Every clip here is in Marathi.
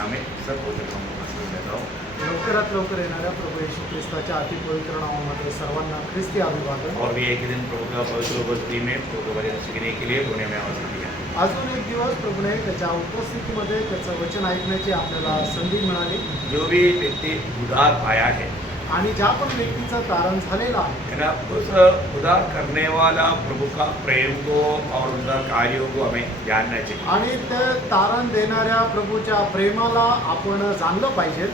नामे सब पवित्र देता हूँ। लवकरात लवकर येणाऱ्या प्रभू येशू ख्रिस्ताच्या अतिपवित्र नावामध्ये सर्वांना ख्रिस्ती अभिवादन. और भी एक ही दिन प्रभु का पवित्र उपस्थिति में प्रभु का वचन सीखने के लिए उन्हें हमें अवसर दिया। अजून एक दिवस प्रभूने त्याच्या उपस्थितीमध्ये त्याचं वचन ऐकण्याची आपल्याला संधी मिळाली. जो भी व्यक्ति उधार पाया है आणि ज्या पण व्यक्तीचं तारण झालेलं आहे ना, उस उधार करने वाला प्रभु का प्रेम को और उनका कार्यों को हमें जानना चाहिए। आणि ते तारण देणाऱ्या प्रभूच्या प्रेमाला आपण जाणलं पाहिजे.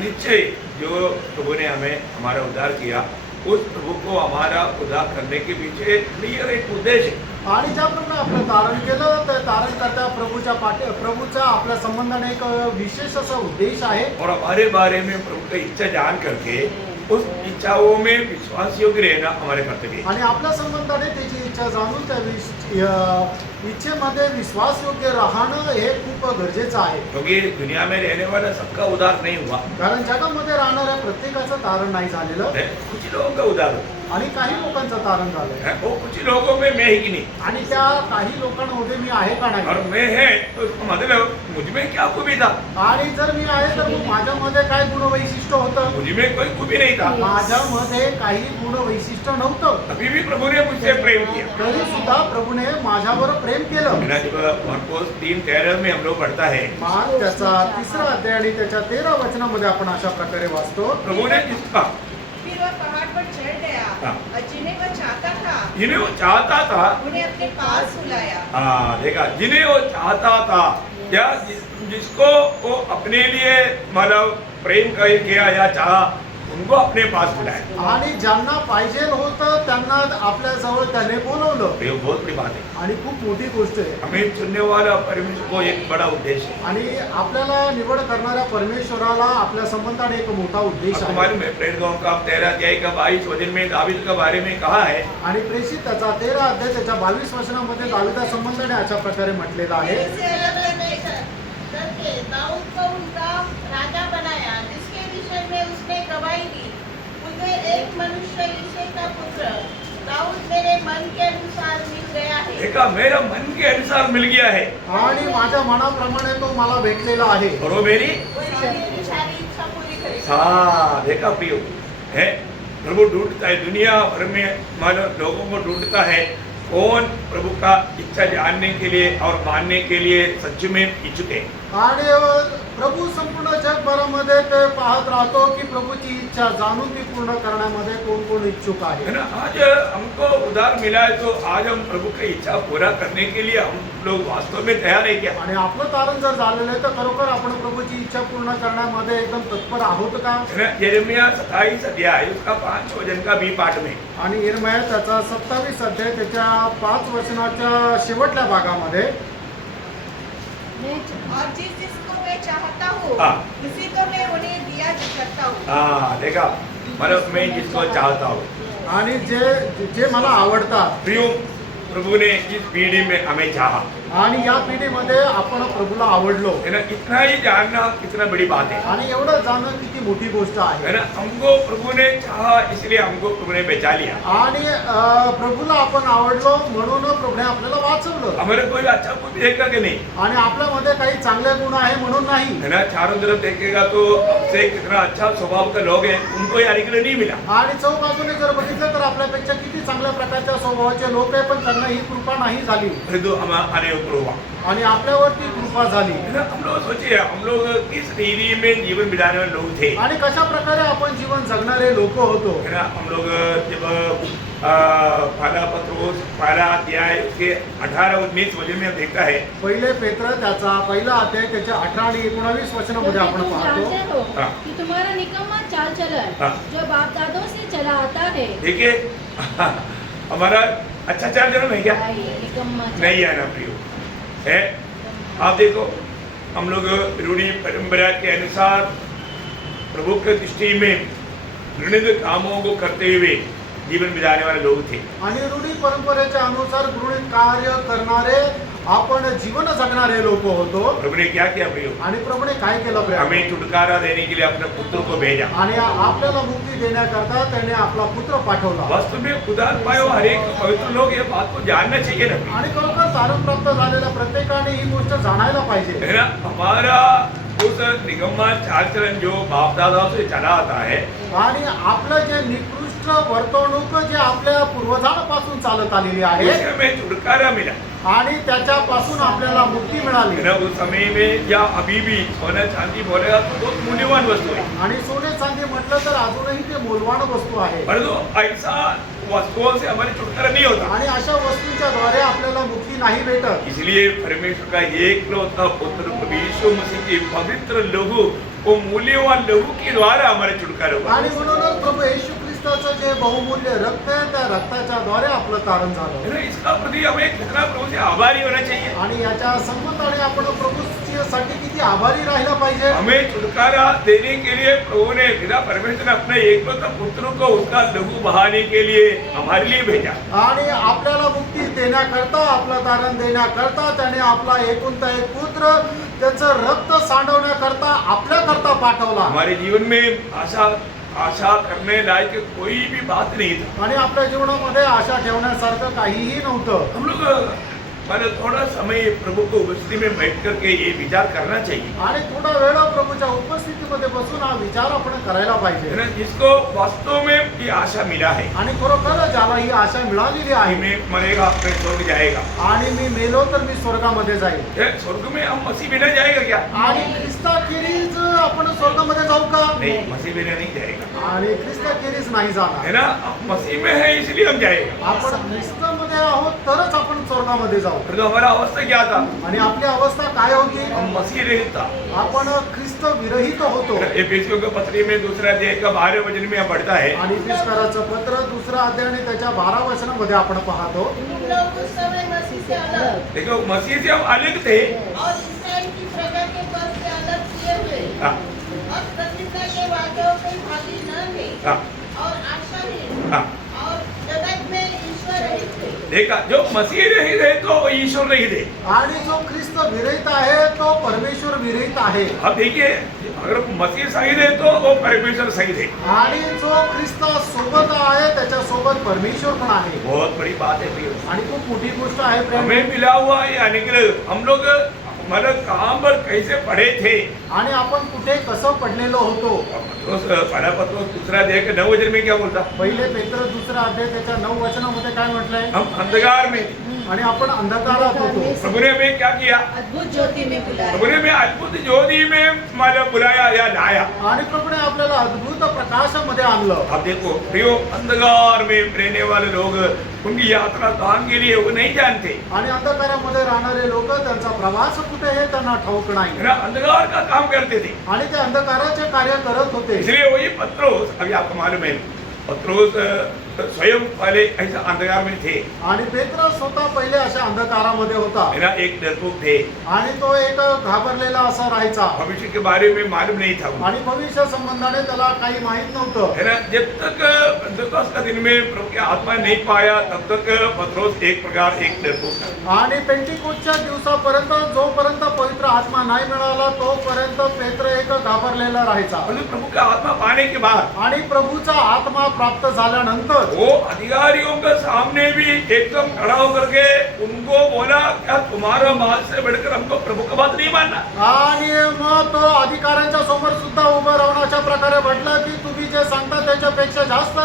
निश्चय जो प्रभु ने हमें हमारा उद्धार किया, उस प्रभु को हमारा उद्धार करने के पीछे क्लियर एक उद्देश्य है। आणि ज्याप्रमाणे आपलं तारण केलं तर तारणकर्त्या प्रभूचा आपल्या संबंधाने एक विशेष असा उद्देश आहे. और हमारे बारे में प्रभु की इच्छा जान करके उस इच्छाओं में विश्वास योग्य रहना हमारे कर्तव्य है। आणि आपल्या संबंधाने त्याची इच्छा जाणून त्या इच्छेमध्ये विश्वास योग्य राहणं हे खूप गरजेचं आहे. क्योंकि दुनिया में रहने वाला सबका उद्धार नहीं हुआ, कारण जगामध्ये राहणाऱ्या प्रत्येकाचं तारण नाही झालेलं कुछ लोगों का उद्धार हुआ आणि काही लोकांचं तारण झालंय. है। वो कुछ लोगों में मैं ही कि नहीं, आणि त्या काही लोकांमध्ये मी आहे का नाही. और मैं है तो उसका मतलब मुझ में क्या खूबी था, आणि जर मी आहे तर मग माझ्यामध्ये काय गुण वैशिष्ट्य होतं. मुझ में कोई खूबी नहीं था, माझ्यामध्ये काही गुण वैशिष्ट्य नव्हतं. अभी भी प्रभु ने मुझसे प्रेम किया। तरी सुद्धा प्रभूने माझ्यावर प्रेम केलं. मेरा जब मार्कोस 3:13 में हम लोग पढ़ता है, मान त्याचा 3रा अध्याय आणि त्याच्या 13 वचनामध्ये आपण अशा प्रकारे वाचतो. प्रभु ने जिसका फिर वह पहाड़ पर चढ़ गया हाँ। और जिन्हें वह चाहता था जिन्हें वो चाहता था, उन्हें अपने पास बुलाया। हाँ देखा, जिन्हें वो चाहता था या जिसको वो अपने लिए मतलब प्रेम किया या चाहा, उनको अपने पास बुलाया। आणि ज्यांना पाहिजे होतं त्यांना आपल्या जवळ त्याने बोलवलं. ये बहुत बड़ी बात है। आणि खूप मोठी गोष्ट आहे. हमें चुनने वाला परमेश्वर को एक बड़ा उद्देश्य है। आणि आपल्याला निवड करणाऱ्या परमेश्वराला आपल्या संबंधाने एक मोठा उद्देश आपको आहे. मालूम है प्रेरितों का 13 अध्याय का 22 वचन में दावीद के बारे में कहा है, आणि प्रेषित त्याचा 13 अध्याय त्याच्या 22 वचनामध्ये दाविदा संबंधाने अशा प्रकारे म्हटलेलं आहे. उसे अलग करके दाऊद को उनका राजा बनाया, जिसके विषय में उसने गवाही दी, मुझे एक मनुष्य यिशै का पुत्र दाऊद मेरे मन के अनुसार मिल गया है। देखा, मेरा मन के अनुसार मिल गया है आणि माझ्या मनाप्रमाणे तो मला भेटलेला आहे. और वो मेरी मेरी सारी इच्छा पूरी करेगा। हाँ देखा प्रियो है, प्रभु ढूंढता है, दुनिया भर में मानो लोगों को ढूंढता है कौन प्रभु का इच्छा जानने के लिए और मानने के लिए सच में इच्छुक है। आणि प्रभू संपूर्ण जगभरामध्ये ते पाहत राहतो की प्रभूची इच्छा जाणून ती पूर्ण करण्यामध्ये कोण कोण इच्छुक आहे. है ना, आज हमको उधार मिला है तो आज हम प्रभु की इच्छा पूरा करने के लिए हम लोग वास्तव में तैयार है क्या? आणि आपलं तारण जर झालेलं आहे तर खरोखर आपण प्रभूची इच्छा पूर्ण करण्यामध्ये एकदम तत्पर आहोत का. है ना, यिर्मयाह 27 अध्याय उसका 5 वचन का बी पाठ में, आणि यिर्मयाह त्याचा 27 अध्याय त्याच्या 5 वचनाच्या शेवटल्या भागामध्ये, और जिसको मैं चाहता हूँ हाँ। उसी को मैं उन्हें दिया करता हूँ। हाँ देखा, मतलब मैं जिसको चाहता हूँ, आणि जे जे मला आवडतात. प्रियो प्रभु ने इस पीढ़ी में हमें चाहा, आणि या पिढीमध्ये आपण प्रभूला आवडलो. है ना, इतना ही जानना कितना बड़ी बात है। आणि एवढं जाणं किती मोठी गोष्ट आहे. है ना, हमको प्रभु ने चाहा इसलिए हमको प्रभु ने बचा लिया। आणि प्रभूला आपण आवडलो म्हणून प्रभूने आपल्याला वाचवलं. हमारे कोई अच्छा कुछ देखेगा कि नहीं, आणि आपल्यामध्ये काही चांगले गुण आहे म्हणून नाही. है ना, चारों तरफ देखेगा तो हमसे कितना अच्छा स्वभाव के लोग हैं, उनको यानी के लिए नहीं मिला। आणि चौबाजूने जर बघितलं तर आपल्यापेक्षा किती चांगल्या प्रकारच्या स्वभावाचे लोक आहे पण त्यांना ही कृपा नाही झाली. हिंदू हमारे ऊपर हुआ, आणि आपल्यावरती कृपा झाली. है ना, हम लोग सोचिए हम लोग किस रीति में जीवन बिताने वाले लोग थे। आणि कशा प्रकारे आपण जीवन जगणारे लोक होतो. है ना, हम लोग जब पहला पत्रोस पहला अध्याय उसके 18-19 वचन में देखता है, पहिले पेत्र त्याचा पहिला अध्याय त्याच्या 18 आणि 19 वचनामध्ये आपण तुम पाहतो. जानते हो हाँ। कि तुम्हारा निकम्मा चाल चलन हाँ। जो बाप दादों से चला आता है, देखिए हमारा अच्छा चार जन्म है क्या? निकम्मा चाल- नहीं है ना प्रियो है। आप देखो हम लोग रूढ़ी परंपरा के अनुसार प्रभु के दृष्टि में घृणित कामों को करते हुए जीवन बिताने वाले लोग थे। आणि रूढी परंपरेच्या अनुसार गृहित कार्य करणारे आपण जीवन जगणारे लोक होतो. प्रभु ने क्या किया प्रियो? आणि प्रभूने काय केलं प्रिय? हमें छुटकारा देने के लिए अपने पुत्र को भेजा। आणि आपल्याला मुक्ती देण्याकरता त्याने आपला पुत्र पाठवला. वास्तव में उदार पायो हर एक पवित्र लोग ये बात को जानना चाहिए ना। आणि खरोखर तारण प्राप्त झालेल्या प्रत्येकाने ही गोष्ट जाणायला पाहिजे. है ना, हमारा उस निकम्मा चाल चलन जो बाप दादाओं से चला आता है, आणि आपलं जे निकृष्ट वर्तवणूक जे आपल्या पूर्वजांपासून चालत आलेली आहे उससे हमें छुटकारा मिला। आणि त्याच्यापासून आपल्याला मुक्ती मिळाली। है ना, उस समय में या अभी भी सोना चांदी बोलेगा तो बहुत मूल्यवान वस्तु है, आणि सोने चांदी म्हटलं तर अजूनही ते मूल्यवान वस्तू आहे परंतु ऐसा वस्तुओं से हमारे छुटकारा नहीं होता। आणि अशा वस्तूंच्या द्वारे आपल्याला मुक्ती नाही भेटत। इसलिए परमेश्वर का एकलौता पुत्र प्रभु यीशु मसीह के पवित्र लहू, वो मूल्यवान लहू के द्वारा हमारे छुटकारा हुआ। आणि म्हणूनच प्रभू येशू ख्रिस्ताचं जे बहुमूल्य रक्त आहे त्या रक्ताच्या द्वारे आपलं तारण झालं। है ना, इसका प्रति हमें कितना प्रभु से आभारी होना चाहिए। आणि याच्या संबंधाने आपण प्रभूसाठी किती आभारी राहिला पाहिजे। हमें छुटकारा देने के लिए प्रभु ने, पिता परमेश्वर ने अपने एकलौता पुत्र को उसका लहू बहाने के लिए हमारे लिए भेजा। आणि आपल्याला मुक्ती देण्याकरता, आपलं तारण देण्याकरता त्याने आपला एकुलता एक पुत्र त्याचं रक्त सांडवण्याकरता आपल्याकरता पाठवला। हमारे जीवन में आशा करने लायक कोई भी बात नहीं था। आणि आपल्या जीवनामध्ये आशा ठेवण्यासारखं काहीही नव्हतं। हम लोग मैंने थोड़ा समय प्रभु को उपस्थिति में बैठ करके ये विचार करना चाहिए, आणि थोडा वेळ प्रभूच्या उपस्थितीमध्ये बसून हा विचार आपण करायला है पाहिजे। ना, जिसको वास्तव में ये आशा मिला है आणि खरोखर ज्याला ही आशा मिळालेली कि आहे मैं मरेगा मैं स्वर्ग जाएगा, आणि मी मेलो तर मी स्वर्गामध्ये जाईल। ये स्वर्ग में हम मसीह बिना जाएगा क्या? आणि ख्रिस्ताखेरीज आपण स्वर्गामध्ये जाऊ का? नहीं, मसीह बिना नहीं जाएगा। आणि ख्रिस्ताखेरीज नाही है जाणार। ना, हम मसीह में है इसलिए हम जाएगा। आपण ख्रिस्तामध्ये आहोत तरच आपण स्वर्गामध्ये जाऊ। तो हमारा अवस्था क्या था? आणि आपली अवस्था काय होती? हम मसीह रहित था। आपण ख्रिस्त विरहित होतो। एफेसियों के पत्री में दूसरा अध्याय का 12वें वचन में हम पढ़ता है, आणि फिसकाराचं पत्र दुसरा अध्याय आणि त्याच्या 12 वचनामध्ये आपण पाहतो। तुम लोग उस समय मसीह से अलग देखो मसीह से हम अलग थे और इस्राएल की प्रजा के पद से अलग किए हुए हाँ, और प्रतिज्ञा के वादों के भागी न थे हाँ, और आशाहीन हाँ। और जगत में ईश्वर रहित थे। देखा, जो मसीह रहित है तो वो ईश्वर रहित है। आणि जो ख्रिस्त विरहित आहे तो परमेश्वर विरहित आहे। अब देखिए, अगर मसीह सहित है तो वो परमेश्वर सहित है। आणि जो ख्रिस्त सोबत आहे त्याच्या सोबत परमेश्वर पण आहे। बहुत बड़ी बात है प्रिय। आणि खूप मोठी गोष्ट आहे प्रेम। हमें मिला हुआ ये अनुग्रह, हम लोग मतलब कहाँ पर कैसे पढ़े थे, आणि आपण कुठे कसं पडलेलो होतो। पहला पत्र दूसरा अध्याय के 9 वचन में क्या बोलता? पहिले पेत्र दुसरा अध्याय त्याच्या 9 वचनामध्ये काय म्हटलंय? हम अंधकार में, आणि आपण अंधकारात होतो। प्रभु ने हमें क्या किया? अद्भुत ज्योति में बुलाया। प्रभु ने हमें अद्भुत ज्योति में मतलब बुलाया या लाया। आणि प्रभूने आपल्याला अद्भुत प्रकाशामध्ये आणलं। अब देखो प्रियो, अंधकार में रहने वाले लोग उनकी यात्रा कहाँ के लिए वो नहीं जानते, आणि अंधकारामध्ये राहणारे लोक त्यांचा प्रवास कुठे हे त्यांना ठाऊक नाही। है ना, अंधकार का काम करते थे। आणि ते अंधकाराचे कार्य करत होते। इसलिए वही पत्रोस, अभी आपको मालूम है, पत्रोस स्वयं पहले ऐसा अंधकार में थे, आणि पेत्र स्वतः पहिले अशा अंधकारामध्ये होता। है ना, एक डरपोक थे, आणि तो एक घाबरलेला असा राहायचा। भविष्य के बारे में मालूम नहीं था उनको, आणि भविष्य संबंधाने त्याला काही माहित नव्हतं। है ना। जब तक पेंतेकोस्त का दिन में प्रभु की आत्मा नहीं पाया तब तक पत्रोस एक प्रकार एक डरपोक था। आणि पेंटिकोस्टच्या दिवसापर्यंत जोपर्यंत पवित्र आत्मा नाही मिळाला तोपर्यंत पेत्र एक घाबरलेला राहायचा। परंतु प्रभु का आत्मा पाने के बाद आणि प्रभूचा आत्मा प्राप्त झाल्यानंतर वो अधिकारियों के सामने भी एकदम खड़ा होकर के उनको बोला, क्या तुम्हारा बात से बढ़कर हमको प्रभु का बात नहीं मानना? आणि मग तो अधिकाऱ्यांच्या समोर सुद्धा उभं राहण्याच्या प्रकारे म्हटलं की तुम्ही जे सांगता त्याच्यापेक्षा जास्त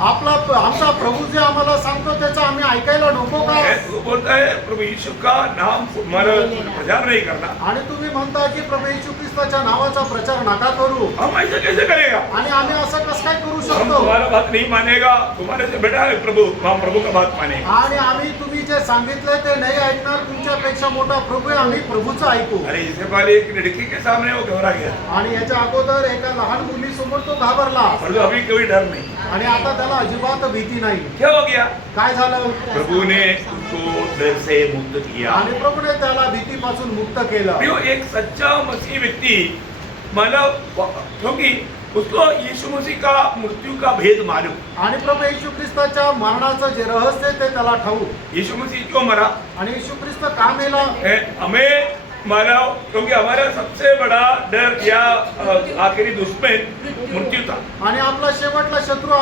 आमचा प्रभू जे आम्हाला सांगतो त्याचं आम्ही ऐकायला नको का? वो बोलता है प्रभु यीशु का नाम प्रचार नहीं करना। आणि तुम्ही म्हणता की प्रभू येशू ख्रिस्ताच्या नावाचा प्रचार नका करू। हम ऐसा कैसे करेगा? आणि आम्ही असं कसं काय करू हम शकतो? तुम्हारा बात नहीं मानेगा, तुम्हारे से बेटा है प्रभु, हम प्रभु का बात मानेगा। आणि आम्ही तुम्ही जे सांगितले ते नाही ऐकणार, तुमच्यापेक्षा मोठा प्रभू आहे, आम्ही प्रभूचं ऐकू। अरे इससे पहले एक लड़की के सामने वो घबरा गया, आणि याच्या अगोदर एका लहान मुलीसमोर तो घाबरला। परंतु अभी कोई डर नहीं। आणि आता त्याला अजिबात भीती नाही। क्या हो गया? काय झालं? प्रभु ने उसको डर से मुक्त किया। आणि प्रभूने त्याला भीतीपासून मुक्त केलं। प्रियो, एक सच्चा मसीह व्यक्ति मतलब, क्योंकि उसको यीशु मसीह का मृत्यु का भेद मालूम। आणि प्रभू येशू ख्रिस्ताच्या मरणाचं जे रहस्य ते त्याला ठाऊक। यीशु मसीह क्यों मरा? आणि येशू ख्रिस्त का मेला? हमें मानव, क्योंकि हमारा सबसे बड़ा डर या आखिरी दुश्मन मृत्यु था, आणि आपला शेवटला शत्रू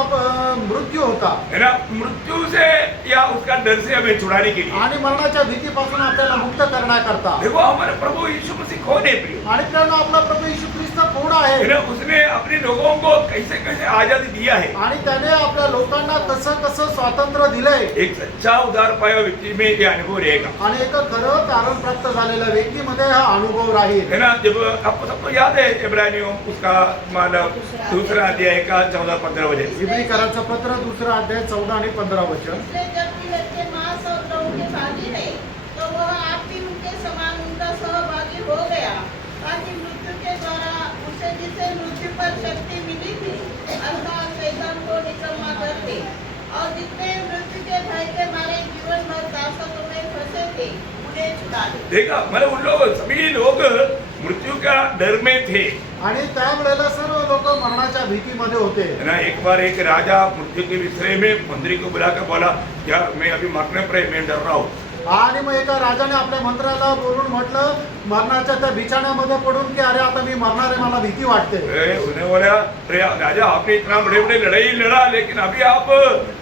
मृत्यू होता. है ना. मृत्यु से या उसका डर से हमें छुड़ाने के लिए, आणि मरणाच्या भीतीपासून आपल्याला मुक्त करण्याकरता. देखो हमारे प्रभु यीशु मसीह कौन है प्रिय, आणि त्यानं आपला प्रभू येशू ख्रिस्त कोण है आहे. ना. उसने अपने लोगों को कैसे कैसे आजादी दिया है. आणि त्याने आपल्या लोकांना कसं कसं स्वातंत्र्य दिलंय. एक सच्चा उदार पाया व्यक्ति में ये अनुभव रहेगा, आणि एक खरं तारण प्राप्त झालेल्या व्यक्तीमध्ये हा अनुभव राहील. है ना. जब आपको सबको याद है इब्रानियों उसका मानव दूसरा अध्याय का 14-15 वचन. इब्रिकरांचं पत्र 2 अध्याय 14 आणि 15 वचन. इसलिए जबकि लड़के मांस और लहू के भागी है, तो वह आप भी उनके समान उनका सहभागी हो गया, ताकि मृत्यु के द्वारा उसे जिसे मृत्यु पर शक्ति मिली थी, अर्थात शैतान को निकम्मा कर दे, और जितने मृत्यु के भय के मारे जीवन भर दासत्व में फंसे थे उन्हें छुड़ा दे. देखा, मतलब उन लोग सभी लोग मृत्यु का डर में थे, आणि त्यावेळेला सर्व लोक मरणाच्या भीतीमध्ये होते. है ना. एक बार एक राजा मृत्यू के विषय में मंत्री को बुलाकर बोला, यार मैं अभी मरने पर मैं डर रहा हूँ. आणि मग एका राजाने आपल्या मंत्र्याला बोलून म्हटलं मरणाच्या त्या बिछाण्यामध्ये पडून की अरे आता मी मरणार आहे, मला भीती वाटते. उन्हें बोला, अरे राजा आपने इतना बड़े बड़े लड़ाई लड़ा, लेकिन अभी आप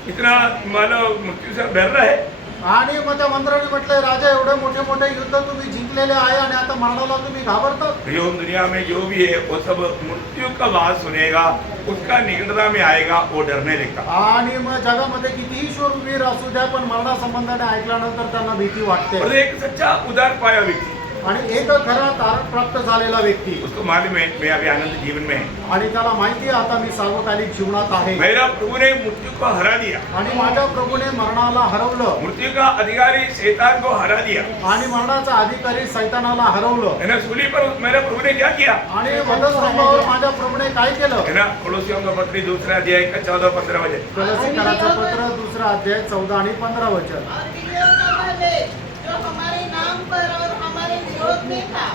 इतना मानो मृत्यू से डर रहे हैं. आणि मग त्या मंत्र्याने म्हटलं राजा एवढे मोठे मोठे युद्ध तुम्ही जिंकलेले आहे आणि आता मरणाला तुम्ही घाबरता. प्रियोम, दुनिया में जो भी है वो सब मृत्यू का बात सुनेगा, उसका निकटता में आएगा, वो डरने लगता. आणि मग जगामध्ये कितीही शूरवीर असू द्या पण मरणासंबंधाने ऐकल्यानंतर त्यांना भीती वाटते. और एक सच्चा उदार पाया व्यक्ति, आणि एक खरा तारण प्राप्त झालेला व्यक्ती, उसको मालूम है मैं अभी आनंद जीवन में है, आणि त्याला माहिती आहे आता मी सार्वकालिक जीवनात आहे. मेरा प्रभु ने मृत्यू को हरा दिया, आणि माझ्या प्रभूने मरणाला हरवलं. मृत्यू का अधिकारी शैतान को हरा दिया, आणि मरणाचा अधिकारी सैतानाला हरवलं. है ना. सूली पर मेरे प्रभु ने क्या किया, आणि वधस्तंभावर माझ्या प्रभूने काय केलं. है ना. कोलोसियों का पत्री 2 अध्याय का 14-15 वचन. कलसीकराचं पत्र 2 अध्याय 14 आणि 15 वचन. और विजयों का वह लेख जो हमारे नाम पर और हमारे विरोध में था,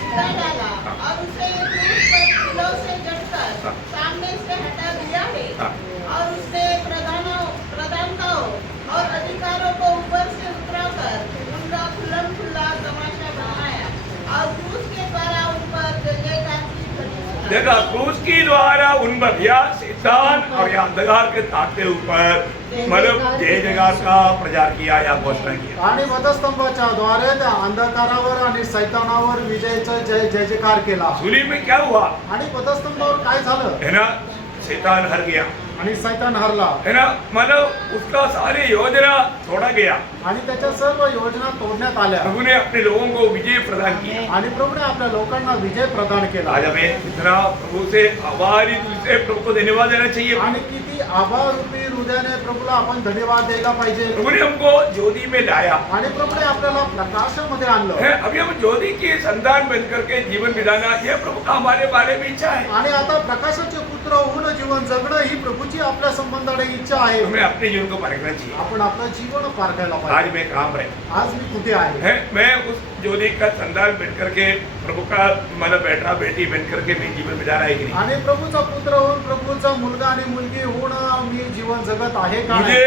उठा डाला और उसे क्रूस पर कीलों से जड़कर सामने से हटा दिया है. और उसने प्रधानताओं और अधिकारों को ऊपर से उतराकर उनका खुल्ला तमाशा बनाया और क्रूस के द्वारा उन पर जयजयकार की ध्वनि सुनाई. देखा, क्रूस की द्वारा उन पर या शैतान और या अंधकार के ताकते ऊपर मतलब जय जयकार का प्रचार किया या घोषणा किया. आणि वधस्तंभाच्या द्वारे त्या अंधकारावर आणि सैतानावर विजयचा जय जयकार केला. सूली में क्या हुआ, आणि वधस्तंभावर काय झालं. है ना. शैतान हर गया, आणि सैतान हरला. है ना. मतलब उसका सारी योजना छोड़ा गया. आणि त्याच्या सर्व योजना तोडण्यात आल्या. प्रभु ने अपने लोगों को विजय प्रदान किया. आणि प्रभूने आपल्या लोकांना विजय प्रदान केला. आज हमें इतना प्रभु से आभारी दिल से प्रभु को धन्यवाद देना चाहिए. आणि किती आभाररूपी हृदयाने प्रभूला आपण धन्यवाद द्यायला पाहिजे. प्रभु ने हमको ज्योति में लाया आणि प्रभूने आपल्याला प्रकाशामध्ये आणलं. है. अभी हम ज्योति के संतान बन करके जीवन बिताना, यह प्रभु का हमारे बारे में इच्छा है. आणि आता प्रकाशाचे पुत्र होऊन जीवन जगणं ही प्रभूची आपल्या संबंधाने इच्छा आहे. हमें अपने जीवन को परखना चाहिए. आपण आपलं जीवन पारखायला आज पाहिजे. मैं कहाँ पर है, आज मी कुठे आहे. है. मैं उस ज्योति का संतान बन करके प्रभु का मतलब बेटा बेटी बन करके मैं जीवन बिता रहा है कि नहीं. आणि प्रभूचा पुत्र होऊन प्रभूचा मुलगा आणि मुलगी होऊन मी जीवन जगत आहे का नाही. मुझे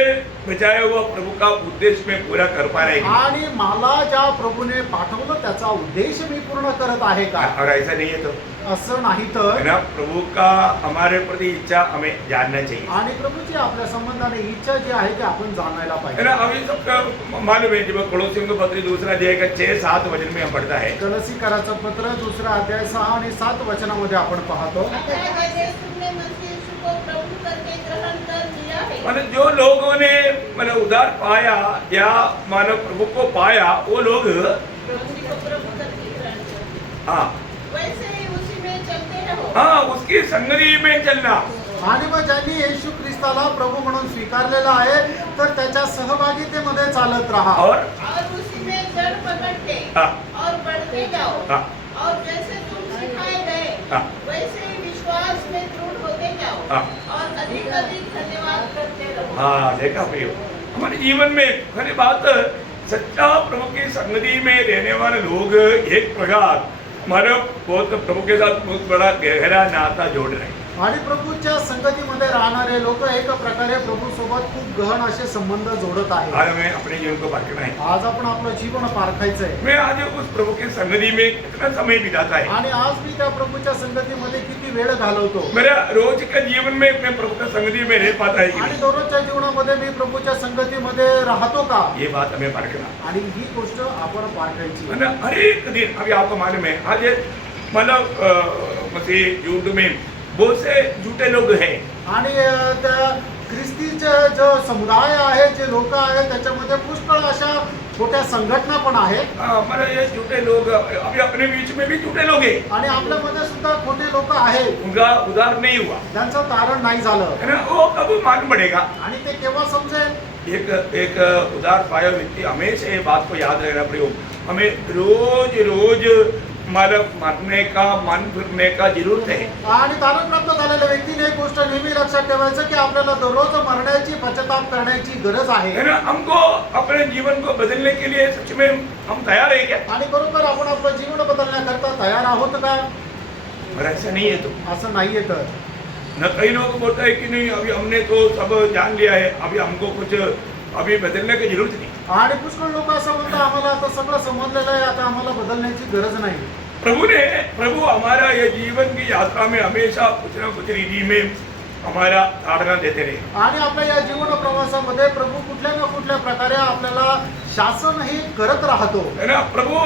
बचाया हुआ प्रभु का उद्देश्य में पूरा कर पा रहा है कि नहीं? आणि मला ज्या प्रभूने पाठवलं त्याचा उद्देश मी पूर्ण करत आहे का. और ऐसा नहीं है तो, असं नाही है तर. ना. प्रभु का हमारे प्रति इच्छा हमें जानना चाहिए, आणि प्रभूची आपल्या संबंधाने इच्छा जी आहे ते आपण जाणायला है पाहिजे. ना. अभी सबका मालूम है जब कोलोसियों का पत्र 2 अध्याय का 6-7 वचन में हम पढ़ता है. कलसीकराचं पत्र 2 अध्याय 6 आणि 7 वचनामध्ये आपण पाहतो. अतः जैसे तुमने मसीह यीशु को प्रभु करके ग्रहण कर लिया है, मतलब जो लोगों ने मतलब उदार पाया या मानव प्रभु को पाया, वो लोग मसीह को प्रभु करके ग्रहण कर, हाँ वैसे ही उसी में चलते रहो. हाँ उसकी संगति में चलना. आणि मग ज्यांनी येशू ख्रिस्ताला प्रभू म्हणून स्वीकारलेला आहे तर त्याच्या सहभागितेमध्ये चालत राहा. और और उसी में जड़ पकड़ते हाँ और बढ़ते जाओ. हाँ और जैसे तुम सिखाए गए हाँ वैसे ही विश्वास में दृढ़ होते जाओ. हाँ और अधिक अधिक धन्यवाद करते रहो. हाँ. देखा प्रियो, हमारे जीवन में खरी बात, सच्चा प्रभु की संगति में रहने वाले लोग एक प्रकार मानव बहुत प्रभु के साथ बहुत बड़ा गहरा नाता जोड़ रहे हैं. आणि प्रभूच्या संगतीमध्ये राहणारे लोक एक प्रकारे प्रभू सोबत खूप गहन असे संबंध जोडत आहेत. आज हमें अपने जीवन को पारखना है. आज आपण आपलं जीवन पारखायचंय. मैं आज उस प्रभु की संगति में कितना समय बिताता है. आणि आज मी त्या प्रभूच्या संगतीमध्ये किती वेळ घालवतो. मेरा रोज के जीवन में मैं प्रभु की संगति में रह पाता है कि आणि नहीं? दररोजच्या जीवनामध्ये मी प्रभूच्या संगतीमध्ये राहतो का. ये बात हमें पारखना. आणि ही गोष्ट आपण पारखायची. मतलब हर एक दिन अभी आपको मालूम है आज मतलब मसीह युग में बहुत से झूठे लोग हैं. आणि त्या ख्रिस्तीचे जो समुदाय आहे, जे लोक आहेत, त्याच्यामध्ये पुष्कळ अशा छोट्या संघटना पण आहेत. मतलब ये झूठे लोग अभी अपने बीच में भी झूठे लोग हैं. आणि आपल्यामध्ये सुद्धा खोटे लोक आहेत. उनका उद्धार नहीं हुआ त्यांचं तारण नाही झालं. है ना. वो कब मालूम पड़ेगा. आणि ते केव्हा समजेल. एक उदार पाया व्यक्ति हमेशा ये बात को याद रखना प्रयोग हमें रोज रोज मरने का मन फिरने का जरूरत है. आणि तारण प्राप्त झालेल्या व्यक्तीने एक गोष्ट नेहमी लक्षात ठेवायचं की आपल्याला दररोज मरण्याची पश्चाताप करण्याची गरज आहे. है ना. हमको अपने जीवन को बदलने के लिए सच में हम तैयार है क्या. आणि बरोबर आपण आपलं जीवन बदलण्याकरता तयार आहोत का. और ऐसा नहीं है. तो असं नाहीये. तर न कई लोग बोलते हैं कि नहीं अभी हमने तो सब जान लिया है, अभी हमको कुछ अभी बदलने की जरूरत नहीं. आणि पुष्कळ लोक असं म्हणतात आम्हाला आता सगळं समजलेलं आहे, आता आम्हाला बदलण्याची गरज नाही. प्रभु हमारा ये जीवन की यात्रा में हमेशा कुछ न कुछ रीति में हमारा ताड़ना देते रहे. आणि आपल्या या जीवन प्रवासामध्ये प्रभू कुठल्या ना कुठल्या प्रकारे आपल्याला शासन हे करत राहतो. है ना. प्रभु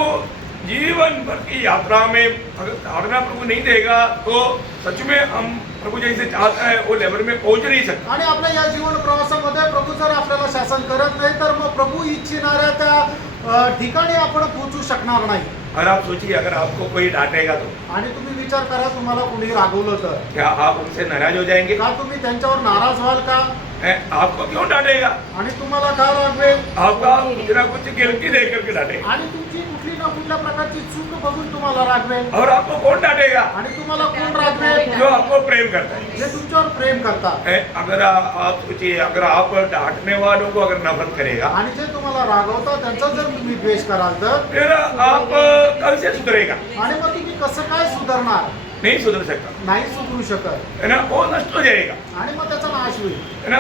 जीवन भर की यात्रा में अगर ताड़ना प्रभु नहीं देगा तो सच में हम प्रभु जैसे चाहता है वो लेवल में पहुंच नहीं सकते. आणि आपल्या या जीवन प्रवासामध्ये प्रभू जर आपल्याला शासन करत नाही तर मग प्रभू इच्छिणाऱ्या त्या ठिकाणी आपण पोहोचू शकणार नाही. और आप सोचिए अगर आपको कोई डांटेगा तो आणि तुम्ही विचार करा, तुम्हाला कोणी रागवलं तर क्या आप उनसे नाराज हो जाएंगे. का तुम्ही त्यांच्यावर नाराज व्हाल का. आपको क्यों डांटेगा. आणि तुम्हाला का रागवेल. आपका कुछ ना कुछ गिल्टी दे करके डांटेगा. आणि तुमची कुठली ना कुठल्या प्रकारची चूक बघून तुम्हाला रागवेल. और आपको कौन डांटेगा. आणि तुम्हाला कोण रागवेल. जो आपको प्रेम करता है. जे तुमच्यावर प्रेम करतात. अगर आप सोचिए अगर आप डांटने वालों को अगर नफरत करेगा आणि जे तुम्हाला रागवतात त्यांचा जर तुम्ही द्वेष कराल तर फिर आप कैसे सुधरेगा. आणि मग तुम्ही कसं काय सुधारणार. नहीं सुधर सकता. नाही सुधरू शकत. है ना. वो नष्ट हो जाएगा. आणि मग त्याचा नाश होईल. है ना.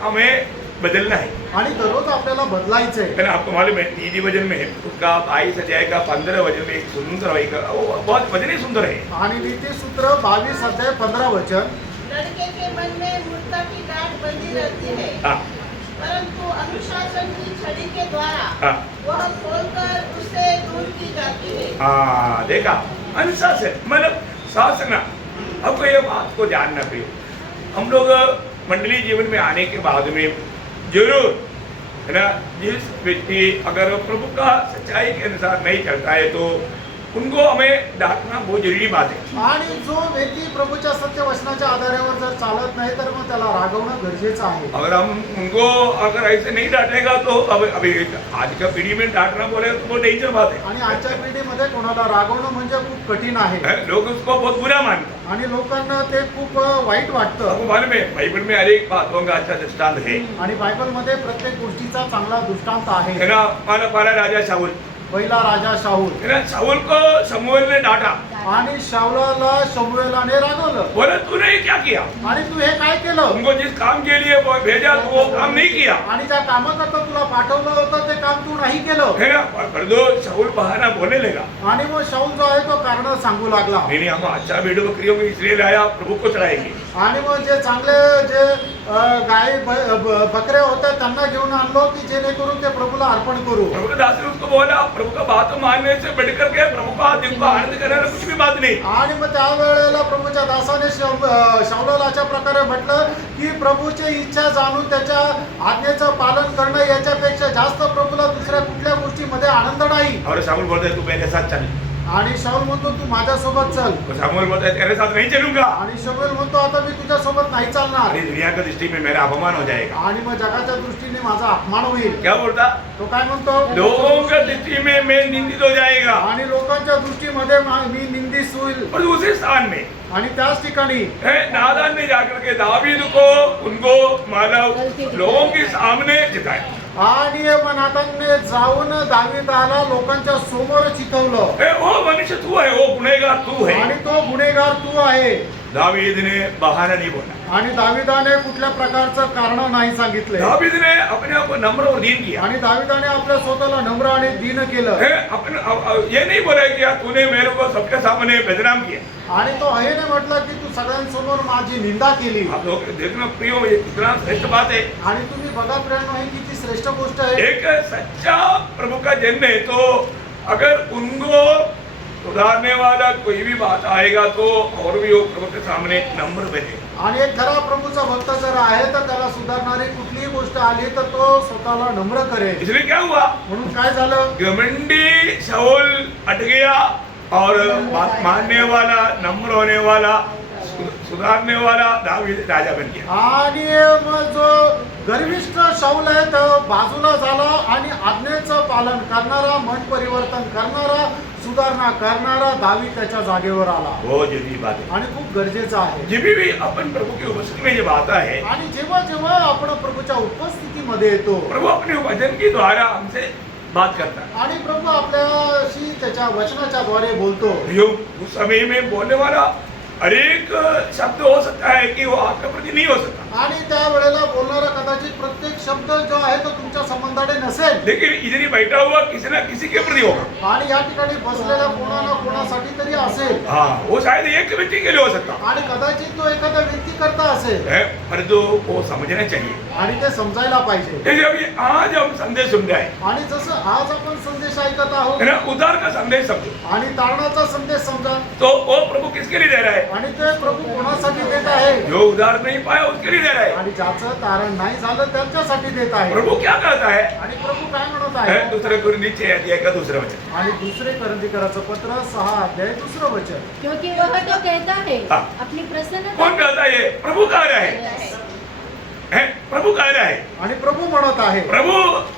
हमें बदलना है. आणि दररोज आपल्याला बदलायचंय. है ना. आपको मालूम है नीति वजन में उसका 22 अध्याय का 15 वजन में एक सुंदर वो बहुत वजन ही सुंदर है. आणि नीती सूत्र 22 अध्याय 15 वचन. लड़के के मन में मूर्खता की गांठ बंधी रहती है, हाँ. परंतु अनुशासन की छड़ी के द्वारा हाँ. वह खोलकर उससे दूर की जाती है. हाँ देखा. अनुशासन मतलब शासना. आपको ये बात को जानना चाहिए. हम लोग मंडली जीवन में आने के बाद में जरूर है ना जिस व्यक्ति अगर प्रभु का सच्चाई के अनुसार नहीं चलता है तो उनको हमें डांटना बहुत जरूरी बात है. आणि जो व्यक्ती प्रभूच्या सत्य वचनाच्या आधारावर जर चालत नाही तर मग त्याला रागवणं गरजेचं आहे. अगर हम उनको अगर ऐसे नहीं डांटेगा तो अभी आज का पीढ़ी में डांटना बोले तो बहुत डेंजर बात है. आणि आजच्या पिढीमध्ये कोणाला रागवणं म्हणजे खूप कठीण आहे. लोग उसको बहुत बुरा मानते हैं. आणि लोकांना ते खूप वाईट वाटतं. आपको मालूम है बाइबल में हर एक बातों का अच्छा दृष्टांत है. आणि बायबलमध्ये प्रत्येक गोष्टीचा चांगला दृष्टांत आहे. है ना. पहला राजा शाऊल. पहिला राजा शाऊल. है ना. शाऊल को शमूएल ने डांटा. आणि शाऊलाला शमूएलाने रागवलं. बोले तूने क्या किया. आणि तू हे काय केलं. तुमको जिस काम के लिए वो भेजा तो वो काम नहीं किया. आणि ज्या कामाकरता तुला पाठवलं होतं ते काम तू नाही केलं. है ना. पर दो शाऊल बहाना बोलने लगा. आणि मग शाऊल जो आहे तो कारण सांगू लागला. नहीं हम अच्छा भेड़ बकरियों को इसलिए लाया प्रभु को चढ़ाएंगे. आणि मग जे चांगले जे गाय बकऱ्या होत्या त्यांना घेऊन आणलो की जेणेकरून ते प्रभूला अर्पण करू. प्रभु के दास ने उसको बोला प्रभु का बात मानने से बढ़कर के प्रभु का दिल को आनंद करने में कुछ भी बात नहीं. आणि मग त्यावेळेला प्रभूच्या दासाने शाऊलाला अशा प्रकारे म्हटलं की प्रभूची इच्छा जाणून त्याच्या आज्ञेचं पालन करणं याच्यापेक्षा जास्त प्रभूला दुसऱ्या कुठल्या गोष्टीमध्ये आनंद नाही. और शाऊल बोलता है तू मेरे साथ चल. आणि शाऊल म्हणतो तू माझ्यासोबत चल. शमूएल बोलता है तेरे साथ नहीं चलूंगा. आणि शमूएल म्हणतो आता मी तुझ्यासोबत नाही चालणार. अरे दुनिया की दृष्टि में मेरा अपमान हो जाएगा. आणि मग जगाच्या दृष्टीने माझा अपमान होईल. क्या बोलता. तो काय म्हणतो. लोगों की दृष्टि में मैं निंदित हो जाएगा. आणि लोकांच्या दृष्टीमध्ये मी निंदित होईल. और दूसरे स्थान में आणि त्याच ठिकाणी नादान ने जाकर के दावीद को उनको मानव लोगों के सामने जिताया. आणि नातानने जाऊन दावीदाला लोकांच्या समोर चितवलं. वो मनुष्य तू है, वो गुनहगार तू है. आणि तो गुन्हेगार तू आहे. दावीद ने बहाना नहीं बोला, आणि दाविदाने कुठल्या प्रकारचं कारण नाही सांगितले दावीद ने अपने आप को नम्र और दीन किया। आणि दाविदाने आपल्या स्वतःला नम्र आणि दीन केलं है, ये नहीं बोला कि यार तूने मेरे को सबके सामने बदनाम किया। आणि तो हे नाही म्हटलं की तू सगळ्यांसमोर माझी निंदा केली आप लोग देखना प्रियो, ये कितना श्रेष्ठ बात है। आणि तुम्ही बघा प्रेरणा ही किती श्रेष्ठ गोष्ट आहे एक सच्चा प्रभु का जन है तो अगर उनको सुधारने वाला कोई भी बात आएगा तो और भी वो प्रभु के सामने नम्र बने। आणि एक खरा प्रभूचा भक्त जर आहे तर त्याला सुधारणारी कुठलीही गोष्ट आली तर तो स्वतःला नम्र करेल इसलिए क्या हुआ, म्हणून काय झालं घमंडी शाऊल हट गया और बात मानने वाला, नम्र होने वाला, सुधारने वाला दावीद राजा बन गया। आणि मग जो गर्विष्ठ शाऊल आहे तो बाजूला झाला आणि आज्ञेचं पालन करणारा, मन परिवर्तन करणारा, सुधारणा करणारा दावीद त्याच्या जागेवर आला बहुत जरूरी बात है। आणि खूप गरजेचं आहे जब भी अपन प्रभु की उपस्थिति में जब आता है, आणि जेव्हा जेव्हा आपण प्रभूच्या उपस्थितीमध्ये येतो प्रभु अपने वचन के द्वारा हमसे बात करता है। आणि प्रभू आपल्याशी त्याच्या वचनाच्या द्वारे बोलतो जो उस समय में बोलने वाला हर एक शब्द हो सकता है कि वो आपके प्रति नहीं हो सकता, आणि त्या वेळेला बोलणारा कदाचित प्रत्येक शब्द जो आहे तो तुमच्या संबंधाने नसेल लेकिन इधर ही बैठा हुआ किसी ना किसी के प्रति होगा। आणि या ठिकाणी बसलेल्या कोणा ना कोणासाठी तरी असेल हाँ, वो शायद एक व्यक्ति के लिए हो सकता आणि कदाचित तो एखाद्या व्यक्ती करता असेल है, पर जो वो समझना चाहिए। आणि ते समजायला पाहिजे जैसे अभी आज हम संदेश सुन रहे हैं, आणि जसं आज आपण संदेश ऐकत आहोत है ना, उद्धार का संदेश समझो आणि तारणाचा संदेश समजा तो वो प्रभु किसके लिए दे रहा है, आणि ते प्रभू कोणासाठी देत आहे जो उद्धार नहीं पाया उसके लिए दे रहा है। आणि ज्याचं तारण नाही झालं त्यांच्यासाठी देत आहे प्रभु क्या कहता है, आणि प्रभू काय म्हणत है आहे दूसरे कुरिन्थियों 6 अध्याय का दूसरा वचन, आणि दुसरे करंदीकराचं पत्र 6 अध्याय दुसरं वचन क्योंकि वह तो कहता है हाँ। अपनी प्रसन्नता कौन कहता है, ये प्रभु कह रहा है, प्रभु कह रहा है। आणि प्रभू म्हणत आहे प्रभु